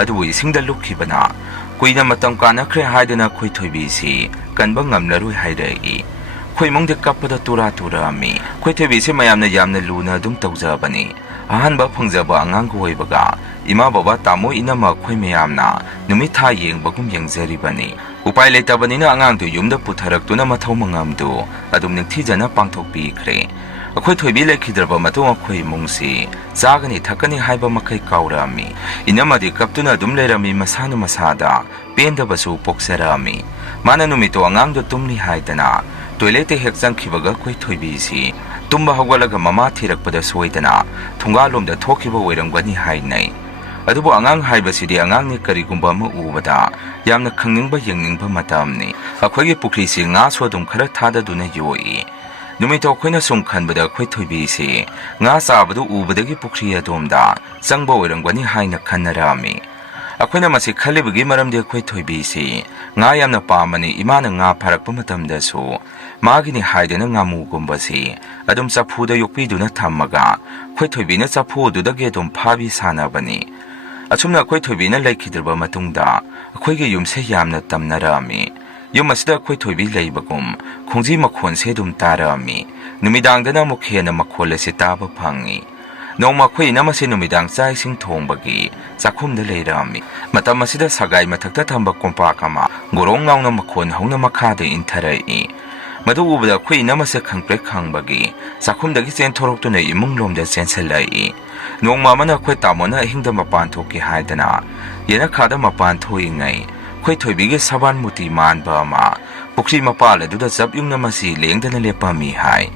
ꯑꯗꯨꯕꯨ ꯏꯁꯤꯡꯗ ꯂꯨꯞꯈꯤꯕꯅ ꯀꯨꯏꯅ ꯃꯇꯝ ꯀꯥꯟꯅꯈ꯭ꯔꯦ ꯍꯥꯏꯗꯨꯅ ꯑꯩꯈꯣꯏ ꯊꯣꯏꯕꯤꯁꯤ ꯀꯟꯕ ꯉꯝꯂꯔꯣꯏ ꯍꯥꯏꯔꯛꯏ꯫ ꯑꯩꯈꯣꯏ ꯏꯃꯨꯡꯗ ꯀꯞꯄꯗ ꯇꯨꯔꯛꯑꯝꯃꯤ꯫ ꯑꯩꯈꯣꯏ ꯊꯣꯏꯕꯤꯁꯤ ꯃꯌꯥꯝꯅ ꯌꯥꯝꯅ ꯂꯨꯅ ꯑꯗꯨꯝ ꯇꯧꯖꯕꯅꯤ꯫ ꯑꯍꯥꯟꯕ ꯐꯪꯖꯕ ꯑꯉꯥꯡꯒ ꯑꯣꯏꯕꯒ ꯏꯃꯥ ꯕꯕꯥ ꯇꯥꯃꯣ ꯏꯅꯝꯃ ꯑꯩꯈꯣꯏ ꯃꯌꯥꯝꯅ ꯅꯨꯃꯤꯠ ꯊꯥ ꯌꯦꯡꯕꯒꯨꯝ ꯌꯦꯡꯖꯔꯤꯕꯅꯤ꯫ ꯎꯄꯥꯏ ꯂꯩꯇꯕꯅꯤꯅ ꯑꯉꯥꯡꯗꯨ ꯌꯨꯝꯗ ꯄꯨꯊꯔꯛꯇꯨꯅ ꯃꯊꯧ ꯃꯉꯝꯗꯨ ꯑꯗꯨꯝ ꯅꯤꯡꯊꯤꯖꯅ ꯄꯥꯡꯊꯣꯛꯄꯤꯈ꯭ꯔꯦ꯫ ꯑꯩꯈꯣꯏ ꯊꯣꯏꯕꯤ ꯂꯩꯈꯤꯗ꯭ꯔꯕ ꯃꯇꯨꯡ ꯑꯩꯈꯣꯏ ꯏꯃꯨꯡꯁꯤ ꯆꯥꯒꯅꯤ ꯊꯛꯀꯅꯤ ꯍꯥꯏꯕ ꯃꯈꯩ ꯀꯥꯎꯔꯛꯑꯝꯃꯤ꯫ ꯏꯅꯝꯃꯗꯤ ꯀꯞꯇꯨꯅ ꯑꯗꯨꯝ ꯂꯩꯔꯝꯃꯤ꯫ ꯃꯁꯥꯗ ꯄꯦꯟꯗꯕꯁꯨ ꯄꯣꯛꯆꯔꯛꯑꯝꯃꯤ꯫ ꯃꯥꯅ ꯅꯨꯃꯤꯠꯇꯣ ꯑꯉꯥꯡꯗꯣ ꯇꯨꯝꯂꯤ ꯍꯥꯏꯗꯅ ꯇꯣꯏꯂꯦꯠꯇ ꯍꯦꯛ ꯆꯪꯈꯤꯕꯒ ꯑꯩꯈꯣꯏ ꯊꯣꯏꯕꯤꯁꯤ ꯇꯨꯝꯕ ꯍꯧꯒꯠꯂꯒ ꯃꯃꯥ ꯊꯤꯔꯛꯄꯗ ꯁꯣꯏꯗꯅ ꯊꯣꯡꯒꯥꯜꯂꯣꯝꯗ ꯊꯣꯛꯈꯤꯕ ꯑꯣꯏꯔꯝꯒꯅꯤ ꯍꯥꯏꯅꯩ꯫ ꯑꯗꯨꯕꯨ ꯑꯉꯥꯡ ꯍꯥꯏꯕꯁꯤꯗꯤ ꯑꯉꯥꯡꯅꯤ, ꯀꯔꯤꯒꯨꯝꯕ ꯑꯃ ꯎꯕꯗ ꯌꯥꯝꯅ ꯈꯪꯅꯤꯡꯕ ꯌꯦꯡꯅꯤꯡꯕ ꯃꯇꯝꯅꯤ꯫ ꯑꯩꯈꯣꯏꯒꯤ ꯄꯨꯈ꯭ꯔꯤꯁꯤ ꯉꯥꯁꯨ ꯑꯗꯨꯝ ꯈꯔ ꯊꯥꯗꯗꯨꯅ ꯌꯣꯛꯏ꯫ ꯅꯨꯃꯤꯠꯇꯣ ꯑꯩꯈꯣꯏꯅ ꯁꯨꯝ ꯈꯟꯕꯗ ꯑꯩꯈꯣꯏ ꯊꯣꯏꯕꯤꯁꯤ ꯉꯥ ꯆꯥꯕꯗꯨ ꯎꯕꯗꯒꯤ ꯄꯨꯈ꯭ꯔꯤ ꯑꯗꯣꯝꯗ ꯆꯪꯕ ꯑꯣꯏꯔꯝꯒꯅꯤ ꯍꯥꯏꯅ ꯈꯟꯅꯔꯛꯑꯝꯃꯤ꯫ ꯑꯩꯈꯣꯏꯅ ꯃꯁꯤ ꯈꯜꯂꯤꯕꯒꯤ ꯃꯔꯝꯗꯤ ꯑꯩꯈꯣই ꯊꯣꯏꯕꯤꯁꯤ ꯉꯥ ꯌꯥꯝꯅ ꯄꯥꯝꯕꯅꯤ꯫ ꯏꯃꯥꯅ ꯉꯥ ꯐꯥꯔꯛꯄ ꯃꯇꯝꯗꯁꯨ ꯃꯥꯒꯤꯅꯤ ꯍꯥꯏꯗꯅ ꯉꯥꯃꯨꯒꯨꯝꯕꯁꯤ ꯑꯗꯨꯝ ꯆꯐꯨꯗ ꯌꯣꯛꯄꯤꯗꯨꯅ ꯊꯝꯃꯒ ꯑꯩꯈꯣই ꯊꯣꯏꯕꯤꯅ ꯆꯐꯨ ꯑꯗꯨꯗꯒꯤ ꯑꯗꯨꯝ ꯐꯥꯕꯤ ꯁꯥꯟꯅꯕꯅꯤ꯫ ꯑꯁꯨꯝꯅ ꯑꯩꯈꯣꯏ ꯊꯣꯏꯕꯤꯅ ꯂꯩꯈꯤꯗ꯭ꯔꯕ ꯃꯇꯨꯡꯗ ꯑꯩꯈꯣꯏꯒꯤ ꯌꯨꯝꯁꯦ ꯌꯥꯝꯅ ꯇꯝꯅꯔꯛꯑꯝꯃꯤ꯫ ꯌꯨꯝ ꯑꯁꯤꯗ ꯑꯩꯈꯣꯏ ꯊꯣꯏꯕꯤ ꯂꯩꯕꯒꯨꯝ ꯈꯣꯡꯖꯤ ꯃꯈꯣꯟꯁꯦ ꯑꯗꯨꯝ ꯇꯥꯔꯛꯑꯝꯃꯤ꯫ ꯅꯨꯃꯤꯗꯥꯡꯗꯅ ꯑꯃꯨꯛ ꯍꯦꯟꯅ ꯃꯈꯣꯜ ꯑꯁꯤ ꯇꯥꯕ ꯐꯪꯉꯤ꯫ ꯅꯣꯡꯃ ꯑꯩꯈꯣꯏ ꯏꯅꯝꯃꯁꯤ ꯅꯨꯃꯤꯗꯥꯡ ꯆꯥꯛ ꯏꯁꯤꯡ ꯊꯣꯡꯕꯒꯤ ꯆꯥꯛꯈꯨꯝꯗ ꯂꯩꯔꯛꯑꯝꯃꯤ꯫ ꯃꯇꯝ ꯑꯁꯤꯗ ꯁꯒꯥꯏ ꯃꯊꯛꯇ ꯊꯝꯕ ꯀꯣꯝꯄꯥꯛ ꯑꯃ ꯒꯣꯔꯣꯡ ꯂꯥꯎꯅ ꯃꯈꯣꯟ ꯍꯧꯅ ꯃꯈꯥꯗ ꯏꯟꯊꯔꯛꯏ꯫ ꯃꯗꯨ ꯎꯕꯗ ꯑꯩꯈꯣꯏ ꯏꯅꯝꯃꯁꯦ ꯈꯪꯄ꯭ꯔꯦꯛ ꯈꯪꯕꯒꯤ ꯆꯥꯛꯈꯨꯝꯗꯒꯤ ꯆꯦꯟꯊꯣꯔꯛꯇꯨꯅ ꯏꯃꯨꯡꯂꯣꯝꯗ ꯆꯦꯟꯁꯤꯜꯂꯛꯏ꯫ ꯅꯣꯡꯃ ꯑꯃꯅ ꯑꯩꯈꯣꯏ ꯇꯥꯃꯣꯅ ꯑꯍꯤꯡꯗ ꯃꯄꯥꯟ ꯊꯣꯛꯀꯦ ꯍꯥꯏꯗꯅ ꯌꯦꯅꯈꯥꯗ ꯃꯄꯥꯟ ꯊꯣꯛꯏꯉꯩ ꯑꯩꯈꯣꯏ ꯊꯣꯏꯕꯤꯒꯤ ꯁꯕꯥꯟ ꯃꯨꯇꯤ ꯃꯥꯟꯕ ꯑꯃ ꯄꯨꯈ꯭ꯔꯤ ꯃꯄꯥꯜ ꯑꯗꯨꯗ ꯆꯞ ꯌꯨꯡꯅ ꯃꯁꯤ ꯂꯦꯡꯗꯅ ꯂꯦꯞꯄꯝꯃꯤ ꯍꯥꯏ꯫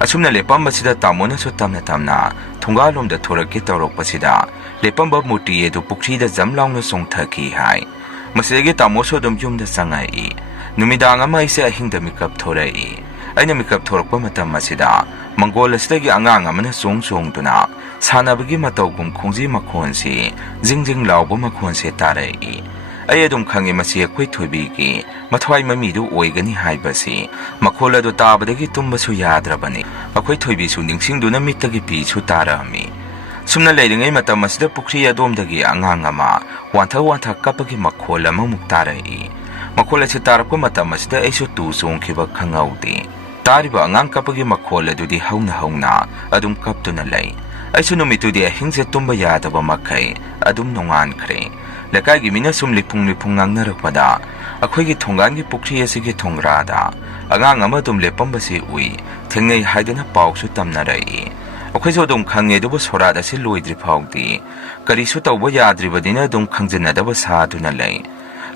ꯑꯁꯨꯝꯅ ꯂꯦꯞꯄꯝꯕꯁꯤꯗ ꯇꯥꯃꯣꯅꯁꯨ ꯇꯞꯅ ꯇꯞꯅ ꯊꯣꯡꯒꯥꯜꯂꯣꯝꯗ ꯊꯣꯔꯛꯀꯦ ꯇꯧꯔꯛꯄꯁꯤꯗ ꯂꯦꯞꯄꯝꯕ ꯃꯨꯔꯇꯤ ꯑꯗꯨ ꯄꯨꯈ꯭ꯔꯤꯗ ꯖꯝ ꯂꯥꯎꯅ ꯆꯣꯡꯊꯈꯤ ꯍꯥꯏ꯫ ꯃꯁꯤꯗꯒꯤ ꯇꯥꯃꯣꯁꯨ ꯑꯗꯨꯝ ꯌꯨꯝꯗ ꯆꯪꯉꯛꯏ꯫ ꯅꯨꯃꯤꯗꯥꯡ ꯑꯃ ꯑꯩꯁꯦ ꯑꯍꯤꯡꯗ ꯃꯤꯀꯞ ꯊꯣꯔꯛꯏ꯫ ꯑꯩꯅ ꯃꯤꯀꯞ ꯊꯣꯔꯛꯄ ꯃꯇꯝ ꯑꯁꯤꯗ ꯃꯪꯒꯣꯜ ꯑꯁꯤꯗꯒꯤ ꯑꯉꯥꯡ ꯑꯃꯅ ꯆꯣꯡꯗꯨꯅ ꯁꯥꯟꯅꯕꯒꯤ ꯃꯇꯧꯒꯨꯝ ꯈꯣꯡꯖꯤ ꯃꯈꯣꯟꯁꯤ ꯖꯤꯡ ꯖꯤꯡ ꯂꯥꯎꯕ ꯃꯈꯣꯟꯁꯦ ꯇꯥꯔꯛꯏ꯫ ꯑꯩ ꯑꯗꯨꯝ ꯈꯪꯉꯤ ꯃꯁꯤ ꯑꯩꯈꯣꯏ ꯊꯣꯏꯕꯤꯒꯤ ꯃꯊ꯭ꯋꯥꯏ ꯃꯃꯤꯗꯨ ꯑꯣꯏꯒꯅꯤ ꯍꯥꯏꯕꯁꯤ꯫ ꯃꯈꯣꯜ ꯑꯗꯨ ꯇꯥꯕꯗꯒꯤ ꯇꯨꯝꯕꯁꯨ ꯌꯥꯗ꯭ꯔꯕꯅꯤ꯫ ꯑꯩꯈꯣꯏ ꯊꯣꯏꯕꯤꯁꯨ ꯅꯤꯡꯁꯤꯡꯗꯨꯅ ꯃꯤꯠꯇꯒꯤ ꯄꯤꯁꯨ ꯇꯥꯔꯛꯑꯝꯃꯤ꯫ ꯁꯨꯝꯅ ꯂꯩꯔꯤꯉꯩ ꯃꯇꯝ ꯑꯁꯤꯗ ꯄꯨꯈ꯭ꯔꯤ ꯑꯗꯣꯝꯗꯒꯤ ꯑꯉꯥꯡ ꯑꯃ ꯋꯥꯟꯊ ꯀꯞꯄꯒꯤ ꯃꯈꯣꯜ ꯑꯃꯃꯨꯛ ꯇꯥꯔꯛꯏ꯫ ꯃꯈꯣꯜ ꯑꯁꯤ ꯇꯥꯔꯛꯄ ꯃꯇꯝ ꯑꯁꯤꯗ ꯑꯩꯁꯨ ꯇꯨ ꯆꯣꯡꯈꯤꯕ ꯈꯪꯍꯧꯗꯦ꯫ ꯇꯥꯔꯤꯕ ꯑꯉꯥꯡ ꯀꯞꯄꯒꯤ ꯃꯈꯣꯜ ꯑꯗꯨꯗꯤ ꯍꯧꯅ ꯑꯗꯨꯝ ꯀꯞꯇꯨꯅ ꯂꯩ꯫ ꯑꯩꯁꯨ ꯅꯨꯃꯤꯠꯇꯨꯗꯤ ꯑꯍꯤꯡꯁꯦ ꯇꯨꯝꯕ ꯌꯥꯗꯕ ꯃꯈꯩ ꯑꯗꯨꯝ ꯅꯣꯡꯉꯥꯟꯈ꯭ꯔꯦ꯫ ꯂꯩꯀꯥꯏꯒꯤ ꯃꯤꯅ ꯁꯨꯝ ꯂꯤꯐꯨꯡ ꯉꯥꯡꯅꯔꯛꯄꯗ ꯑꯩꯈꯣꯏꯒꯤ ꯊꯣꯡꯒꯥꯟꯒꯤ ꯄꯨꯈ꯭ꯔꯤ ꯑꯁꯤꯒꯤ ꯊꯣꯡꯒ꯭ꯔꯥꯗ ꯑꯉꯥꯡ ꯑꯃ ꯑꯗꯨꯝ ꯂꯦꯞꯄꯝꯕꯁꯤ ꯎꯏ, ꯊꯦꯡꯅꯩ ꯍꯥꯏꯗꯨꯅ ꯄꯥꯎꯁꯨ ꯇꯝꯅꯔꯛꯏ꯫ ꯑꯩꯈꯣꯏꯁꯨ ꯑꯗꯨꯝ ꯈꯪꯉꯦ, ꯑꯗꯨꯕꯨ ꯁꯣꯔꯥꯠ ꯑꯁꯤ ꯂꯣꯏꯗ꯭ꯔꯤ ꯐꯥꯎꯗꯤ ꯀꯔꯤꯁꯨ ꯇꯧꯕ ꯌꯥꯗ꯭ꯔꯤꯕꯅꯤꯅ ꯑꯗꯨꯝ ꯈꯪꯖꯟꯅꯗꯕ ꯁꯥꯗꯨꯅ ꯂꯩ꯫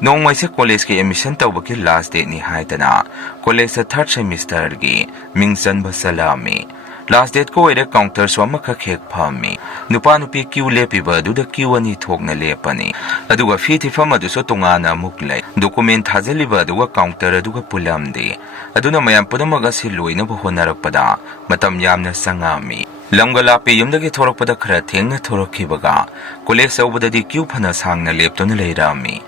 ꯅꯣꯡꯃꯩꯁꯦ ꯀꯣꯂꯦꯖꯀꯤ ꯑꯦꯗꯃꯤꯁꯟ ꯇꯧꯕꯒꯤ ꯂꯥꯁ ꯗꯦꯠꯅꯤ ꯍꯥꯏꯗꯅ ꯀꯣꯂꯦꯖꯇ 3rd ꯁꯦꯃꯤꯁꯇꯔꯒꯤ ꯃꯤꯡ ꯆꯟꯕ ꯆꯠꯂꯛꯑꯝꯃꯤ꯫ ꯂꯥꯁ ꯗꯦꯠꯀ ꯑꯣꯏꯔꯦ, ꯀꯥꯎꯟꯇꯔꯁꯨ ꯑꯃꯈꯛ ꯍꯦꯛ ꯐꯝꯃꯤ꯫ ꯅꯨꯄꯥ ꯅꯨꯄꯤ ꯀ꯭ꯌꯨ ꯂꯦꯞꯄꯤꯕ ꯑꯗꯨꯗ ꯀ꯭ꯌꯨ 2 ꯊꯣꯛꯅ ꯂꯦꯞꯄꯅꯤ꯫ ꯑꯗꯨꯒ ꯐꯤ ꯊꯤꯐꯝ ꯑꯗꯨꯁꯨ ꯇꯣꯉꯥꯟꯅ ꯑꯃꯨꯛ ꯂꯩ꯫ ꯗꯣꯀꯨꯃꯦꯟ ꯊꯥꯖꯤꯜꯂꯤꯕ ꯑꯗꯨꯒ ꯀꯥꯎꯟꯇꯔ ꯑꯗꯨꯒ ꯄꯨꯜꯂꯝꯗꯦ꯫ ꯑꯗꯨꯅ ꯃꯌꯥꯝ ꯄꯨꯝꯅꯃꯛ ꯑꯁꯤ ꯂꯣꯏꯅꯕ ꯍꯣꯠꯅꯔꯛꯄꯗ ꯃꯇꯝ ꯌꯥꯝꯅ ꯆꯪꯉꯛꯑꯝꯃꯤ꯫ ꯂꯝꯒ ꯂꯥꯞꯄꯤ ꯌꯨꯝꯗꯒꯤ ꯊꯣꯔꯛꯄꯗ ꯈꯔ ꯊꯦꯡꯅ ꯊꯣꯔꯛꯈꯤꯕꯒ ꯀꯣꯂꯦꯖ ꯌꯧꯕꯗꯗꯤ ꯀ꯭ꯌꯨ ꯐꯅ ꯁꯥꯡꯅ ꯂꯦꯞꯇꯨꯅ ꯂꯩꯔꯛꯑꯝꯃꯤ꯫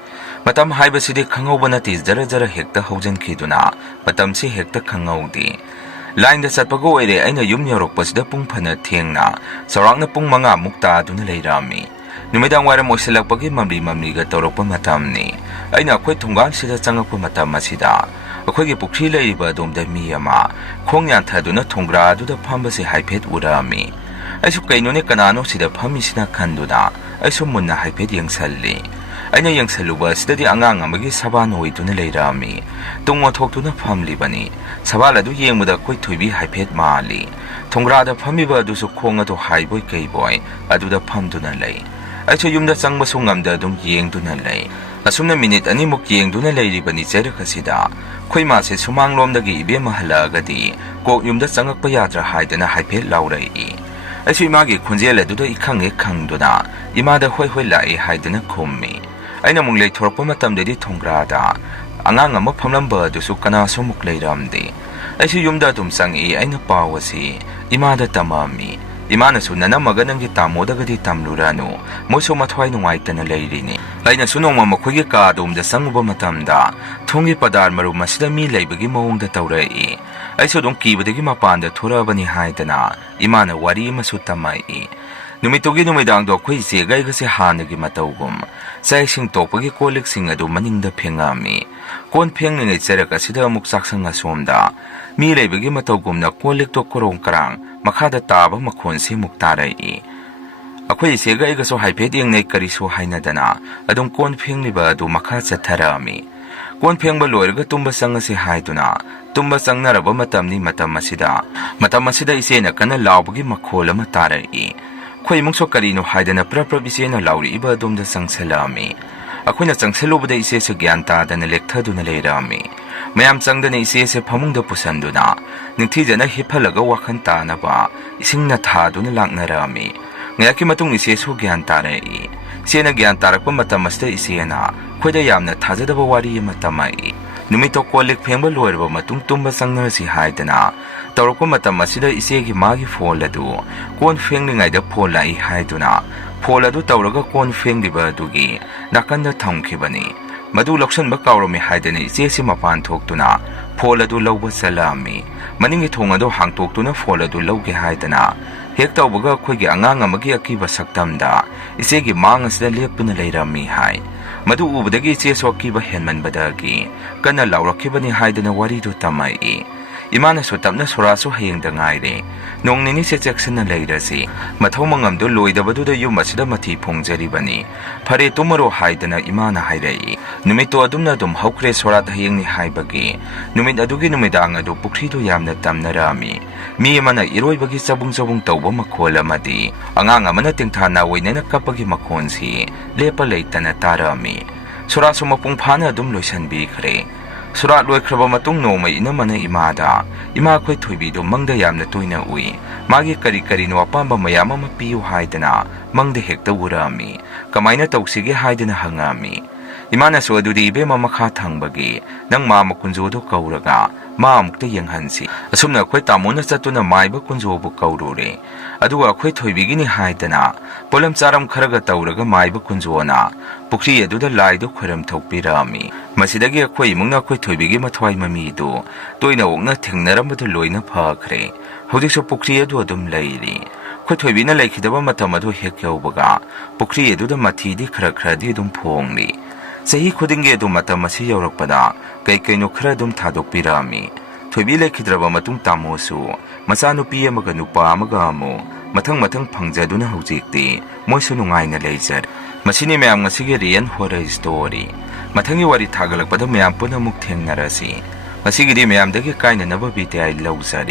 ꯃꯇꯝ ꯍꯥꯏꯕꯁꯤꯗꯤ ꯈꯪꯍꯧꯕ ꯅꯠꯇꯦ, ꯖꯔ ꯍꯦꯛꯇ ꯍꯧꯖꯤꯟꯈꯤꯗꯨꯅ ꯃꯇꯝꯁꯤ ꯍꯦꯛꯇ ꯈꯪꯍꯧꯗꯦ꯫ ꯂꯥꯏꯟꯗ ꯆꯠꯄꯒ ꯑꯣꯏꯔꯦ, ꯑꯩꯅ ꯌꯨꯝ ꯌꯧꯔꯛꯄꯁꯤꯗ ꯄꯨꯡ ꯐꯅ ꯊꯦꯡꯅ ꯆꯥꯎꯔꯥꯛꯅ ꯄꯨꯡ 5 ꯇꯥꯗꯨꯅ ꯂꯩꯔꯛꯑꯝꯃꯤ꯫ ꯅꯨꯃꯤꯗꯥꯡ ꯋꯥꯏꯔꯝ ꯑꯣꯏꯁꯤꯜꯂꯛꯄꯒꯤ ꯃꯝꯂꯤꯒ ꯇꯧꯔꯛꯄ ꯃꯇꯝꯅꯤ꯫ ꯑꯩꯅ ꯑꯩꯈꯣꯏ ꯊꯣꯡꯒꯥꯟꯁꯤꯗ ꯆꯪꯉꯛꯄ ꯃꯇꯝ ꯑꯁꯤꯗ ꯑꯩꯈꯣꯏꯒꯤ ꯄꯨꯈ꯭ꯔꯤ ꯂꯩꯔꯤꯕ ꯑꯗꯣꯝꯗ ꯃꯤ ꯑꯃ ꯈꯣꯡ ꯌꯥꯟꯊꯗꯨꯅ ꯊꯣꯡꯒ꯭ꯔꯥ ꯑꯗꯨꯗ ꯐꯝꯕꯁꯤ ꯍꯥꯏꯐꯦꯠ ꯎꯔꯛꯑꯝꯃꯤ꯫ ꯑꯩꯁꯨ ꯀꯩꯅꯣꯅꯦ, ꯀꯅꯥꯅꯣ ꯁꯤꯗ ꯐꯝꯃꯤꯁꯤꯅ ꯈꯟꯗꯨꯅ ꯑꯩꯁꯨ ꯃꯨꯟꯅ ꯍꯥꯏꯐꯦꯠ ꯌꯦꯡꯁꯜꯂꯤ꯫ ꯑꯩꯅ ꯌꯦꯡꯁꯜꯂꯨꯕ ꯑꯁꯤꯗꯗꯤ ꯑꯉꯥꯡ ꯑꯃꯒꯤ ꯁꯕꯥꯟ ꯑꯣꯏꯗꯨꯅ ꯂꯩꯔꯛꯑꯝꯃꯤ꯫ ꯇꯨꯡ ꯑꯣꯟꯊꯣꯛꯇꯨꯅ ꯐꯝꯂꯤꯕꯅꯤ꯫ ꯁꯕꯥꯟ ꯑꯗꯨ ꯌꯦꯡꯕꯗ ꯑꯩꯈꯣꯏ ꯊꯣꯏꯕꯤ ꯍꯥꯏꯐꯦꯠ ꯃꯥꯜꯂꯤ꯫ ꯊꯣꯡꯒ꯭ꯔꯥꯗ ꯐꯝꯃꯤꯕ ꯑꯗꯨꯁꯨ ꯈꯣꯡ ꯑꯗꯨ ꯍꯥꯏꯕꯣꯏ ꯀꯩꯕꯣꯏ ꯑꯗꯨꯗ ꯐꯝꯗꯨꯅ ꯂꯩ꯫ ꯑꯩꯁꯨ ꯌꯨꯝꯗ ꯆꯪꯕꯁꯨ ꯉꯝꯗ ꯑꯗꯨꯝ ꯌꯦꯡꯗꯨꯅ ꯂꯩ꯫ ꯑꯁꯨꯝꯅ ꯃꯤꯅꯤꯠ 2ꯃꯨꯛ ꯌꯦꯡꯗꯨꯅ ꯂꯩꯔꯤꯕꯅꯤ꯫ ꯆꯩꯔꯛ ꯑꯁꯤꯗ ꯑꯩꯈꯣꯏ ꯃꯥꯁꯦ ꯁꯨꯃꯥꯡꯂꯣꯝꯗꯒꯤ ꯏꯕꯦꯝꯃ ꯍꯜꯂꯛꯑꯒꯗꯤ ꯀꯣꯛ ꯌꯨꯝꯗ ꯆꯪꯉꯛꯄ ꯌꯥꯗ꯭ꯔꯥ ꯍꯥꯏꯗꯅ ꯍꯥꯏꯐꯦꯠ ꯂꯥꯎꯔꯛꯏ꯫ ꯑꯩꯁꯨ ꯏꯃꯥꯒꯤ ꯈꯣꯟꯖꯦꯜ ꯑꯗꯨꯗ ꯏꯈꯪ ꯍꯦꯛ ꯈꯪꯗꯨꯅ ꯏꯃꯥꯗ ꯍꯣꯏ ꯂꯥꯛꯏ ꯍꯥꯏꯗꯨꯅ ꯈꯨꯝꯃꯤ꯫ ꯑꯩꯅ ꯑꯃꯨꯛ ꯂꯩꯊꯣꯔꯛꯄ ꯃꯇꯝꯗꯗꯤ ꯊꯣꯡꯒ꯭ꯔꯥꯗ ꯑꯉꯥꯡ ꯑꯃ ꯐꯝꯂꯝꯕ ꯑꯗꯨꯁꯨ ꯀꯅꯥꯁꯨ ꯑꯃꯨꯛ ꯂꯩꯔꯝꯗꯦ꯫ ꯑꯩꯁꯨ ꯌꯨꯝꯗ ꯑꯗꯨم ꯆꯪꯉꯛꯏ꯫ ꯑꯩꯅ ꯄꯥꯎ ꯑꯁꯤ ꯏꯃꯥꯗ ꯇꯝꯃꯛꯑꯝꯃꯤ꯫ ꯏꯃꯥꯅꯁꯨ ꯅꯅꯝꯃꯒ ꯅꯪꯒꯤ ꯇꯥꯃꯣꯗꯒꯗꯤ ꯇꯝꯂꯨꯔꯅꯨ, ꯃꯣꯏꯁꯨ ꯃꯊ꯭ꯋꯥꯏ ꯅꯨꯡꯉꯥꯏꯇꯅ ꯂꯩꯔꯤꯅꯤ꯫ ꯑꯩꯅꯁꯨ ꯅꯣꯡꯃ ꯃꯈꯣꯏꯒꯤ ꯀꯥ ꯑꯗꯣꯝꯗ ꯆꯪꯉꯨꯕ ꯃꯇꯝꯗ ꯊꯣꯡꯒꯤ ꯄꯗꯥꯔ ꯃꯔꯨꯝ ꯑꯁꯤꯗ ꯃꯤ ꯂꯩꯕꯒꯤ ꯃꯑꯣꯡꯗ ꯇꯧꯔꯛꯏ꯫ ꯑꯩꯁꯨ ꯑꯗꯨꯝ ꯀꯤꯕꯗꯒꯤ ꯃꯄꯥꯟꯗ ꯊꯣꯔꯛꯑꯕꯅꯤ ꯍꯥꯏꯗꯅ ꯏꯃꯥꯅ ꯋꯥꯔꯤ ꯑꯃꯁꯨ ꯇꯝꯃꯛꯏ꯫ ꯅꯨꯃꯤꯠꯇꯨꯒꯤ ꯅꯨꯃꯤꯗꯥꯡꯗꯣ ꯑꯩꯈꯣꯏ ꯏꯆꯦꯒ ꯑꯩꯒꯁꯦ ꯍꯥꯟꯅꯒꯤ ꯃꯇꯧꯒꯨꯝ ꯆꯥꯛ ꯏꯁꯤꯡ ꯇꯣꯛꯄꯒꯤ ꯀꯣꯜ ꯂꯤꯛꯁꯤꯡ ꯑꯗꯨ ꯃꯅꯤꯡꯗ ꯐꯦꯡꯉꯛꯑꯝꯃꯤ꯫ ꯀꯣꯟ ꯐꯦꯡꯂꯤꯉꯩ ꯆꯩꯔꯛ ꯑꯁꯤꯗ ꯑꯃꯨꯛ ꯆꯥꯛꯁꯪ ꯑꯁꯣꯝꯗ ꯃꯤ ꯂꯩꯕꯒꯤ ꯃꯇꯧꯒꯨꯝꯅ ꯀꯣꯜ ꯂꯤꯛꯇꯣ ꯀꯣꯔꯣꯡ ꯀꯔꯥꯡ ꯃꯈꯥꯗ ꯇꯥꯕ ꯃꯈꯣꯟꯁꯤ ꯑꯃꯨꯛ ꯇꯥꯔꯛꯏ꯫ ꯑꯩꯈꯣꯏ ꯏꯆꯦꯒ ꯑꯩꯒꯁꯨ ꯍꯥꯏꯐꯦꯠ ꯌꯦꯡꯅꯩ, ꯀꯔꯤꯁꯨ ꯍꯥꯏꯅꯗꯅ ꯑꯗꯨꯝ ꯀꯣꯟ ꯐꯦꯡꯂꯤꯕ ꯑꯗꯨ ꯃꯈꯥ ꯆꯠꯊꯔꯛꯑꯝꯃꯤ꯫ ꯀꯣꯟ ꯐꯦꯡꯕ ꯂꯣꯏꯔꯒ ꯇꯨꯝꯕ ꯆꯪꯉꯁꯤ ꯍꯥꯏꯗꯨꯅ ꯇꯨꯝꯕ ꯆꯪꯅꯔꯕ ꯃꯇꯝꯅꯤ꯫ ꯃꯇꯝ ꯑꯁꯤꯗ ꯏꯆꯦꯅ ꯀꯟꯅ ꯂꯥꯎꯕꯒꯤ ꯃꯈꯣꯜ ꯑꯃ ꯇꯥꯔꯛꯏ꯫ ꯑꯩꯈꯣꯏ ꯏꯃꯨꯡꯁꯨ ꯀꯔꯤꯅꯣ ꯍꯥꯏꯗꯅ ꯄ꯭ꯔꯞ ꯏꯆꯦꯅ ꯂꯥꯎꯔꯛꯏꯕ ꯑꯗꯣꯝꯗ ꯆꯪꯁꯜꯂꯛꯑꯝꯃꯤ꯫ ꯑꯩꯈꯣꯏꯅ ꯆꯪꯁꯜꯂꯨꯕꯗ ꯏꯆꯦꯁꯨ ꯒ꯭ꯌꯥꯟ ꯇꯥꯗꯅ ꯂꯦꯛꯊꯗꯨꯅ ꯂꯩꯔꯛꯑꯝꯃꯤ꯫ ꯃꯌꯥꯝ ꯆꯪꯗꯅ ꯏꯆꯦꯁꯦ ꯐꯃꯨꯡꯗ ꯄꯨꯁꯟꯗꯨꯅ ꯅꯤꯡꯊꯤꯖꯅ ꯍꯤꯞꯍꯜꯂꯒ ꯋꯥꯈꯜ ꯇꯥꯅꯕ ꯏꯁꯤꯡꯅ ꯊꯥꯗꯨꯅ ꯂꯥꯛꯅꯔꯛꯑꯝꯃꯤ꯫ ꯉꯥꯏꯍꯥꯛꯀꯤ ꯃꯇꯨꯡ ꯏꯆꯦꯁꯨ ꯒ꯭ꯌꯥꯟ ꯇꯥꯔꯛꯏ꯫ ꯏꯆꯦꯅ ꯒ꯭ꯌꯥꯟ ꯇꯥꯔꯛꯄ ꯃꯇꯝ ꯑꯁꯤꯗ ꯏꯆꯦꯅ ꯑꯩꯈꯣꯏꯗ ꯌꯥꯝꯅ ꯊꯥꯖꯗꯕ ꯋꯥꯔꯤ ꯑꯃ ꯇꯝꯃꯛꯏ꯫ ꯅꯨꯃꯤꯠꯇꯣ ꯀꯣꯜ ꯂꯤꯛ ꯐꯦꯡꯕ ꯂꯣꯏꯔꯕ ꯃꯇꯨꯡ ꯇꯨꯝꯕ ꯆꯪꯅꯔꯁꯤ ꯍꯥꯏꯗꯅ ꯇꯧꯔꯛꯄ ꯃꯇꯝ ꯑꯁꯤꯗ ꯏꯆꯦꯒꯤ ꯃꯥꯒꯤ ꯐꯣꯟ ꯑꯗꯨ ꯀꯣꯟ ꯐꯦꯡꯂꯤꯉꯩꯗ ꯐꯣꯟ ꯂꯥꯛꯏ ꯍꯥꯏꯗꯨꯅ ꯐꯣꯟ ꯑꯗꯨ ꯇꯧꯔꯒ ꯀꯣꯟ ꯐꯦꯡꯂꯤꯕ ꯑꯗꯨꯒꯤ ꯅꯥꯀꯟꯗ ꯊꯝꯈꯤꯕꯅꯤ꯫ Madu lawsanba kaurami haidana ichesi mapan thoktuna phol adu lawba chalami. Maningi thong adu hangtoktuna phol adu lawge haidana hek tawbaga khoigi angang amagi akiba saktamda ichegi mang asida leptuna leirami hai. Madu ubadagi ichesu akiba henmanbadagi kana lawrakibani haidana waridu tamai. Imana su tapna surasu hayengda ngaire nong nini se jaksana leirasi mathau mangamdu loidabaduda yum asida mathi phongjaribani phare tumaro haidana imana hairai numito adumna dum haukre sorat hayengni haibagi numit adugi numidang adu pukhridu yamna tamnarami mi amana iroibagi sabung tawba makhol amadi angang amana tingthana oinana kapagi makhonsi lepa leitana tarami surasu mapung phana adum loisanbi khare Surat loikraba matung noma inamana imada ima khoi thoibido mangda yamna toina ui magi kari no apamba mayama mapiu haidana mangda hekta urami kamaina tawsige haidana hangami imana so adudi ibe mamakha thangbagi nang ma makunjo do kauraga ma amukta yenghansi asumna khoi tamona chatuna maiba kunjo bu kaurure aduga khoi thoibigini haidana polam charam kharaga tawraga maiba kunjona pukri aduda laido khoram thokpirami masidagi khoi mungna khoi thoibigi mathwai mamidu toina okna thengnarambadu loina phakre hojikso pukri adu adum leiri khoi thoibina laikhidaba matam adu hekyaubaga pukri aduda mathidi khara di dum phongni sahi khudinge adu matam asi yaurakpada kaino khara dum thadokpirami thoibi laikhidraba matung tamosu machanupi amaga nupa amaga amu mathang phangjaduna hojikti moisu nungaina leijar masini mayam ngasige rian horror story mathangi wari thagalakpada mayam puna muk thengnarasi masigidi mayam dagi kaina naba bitai lausari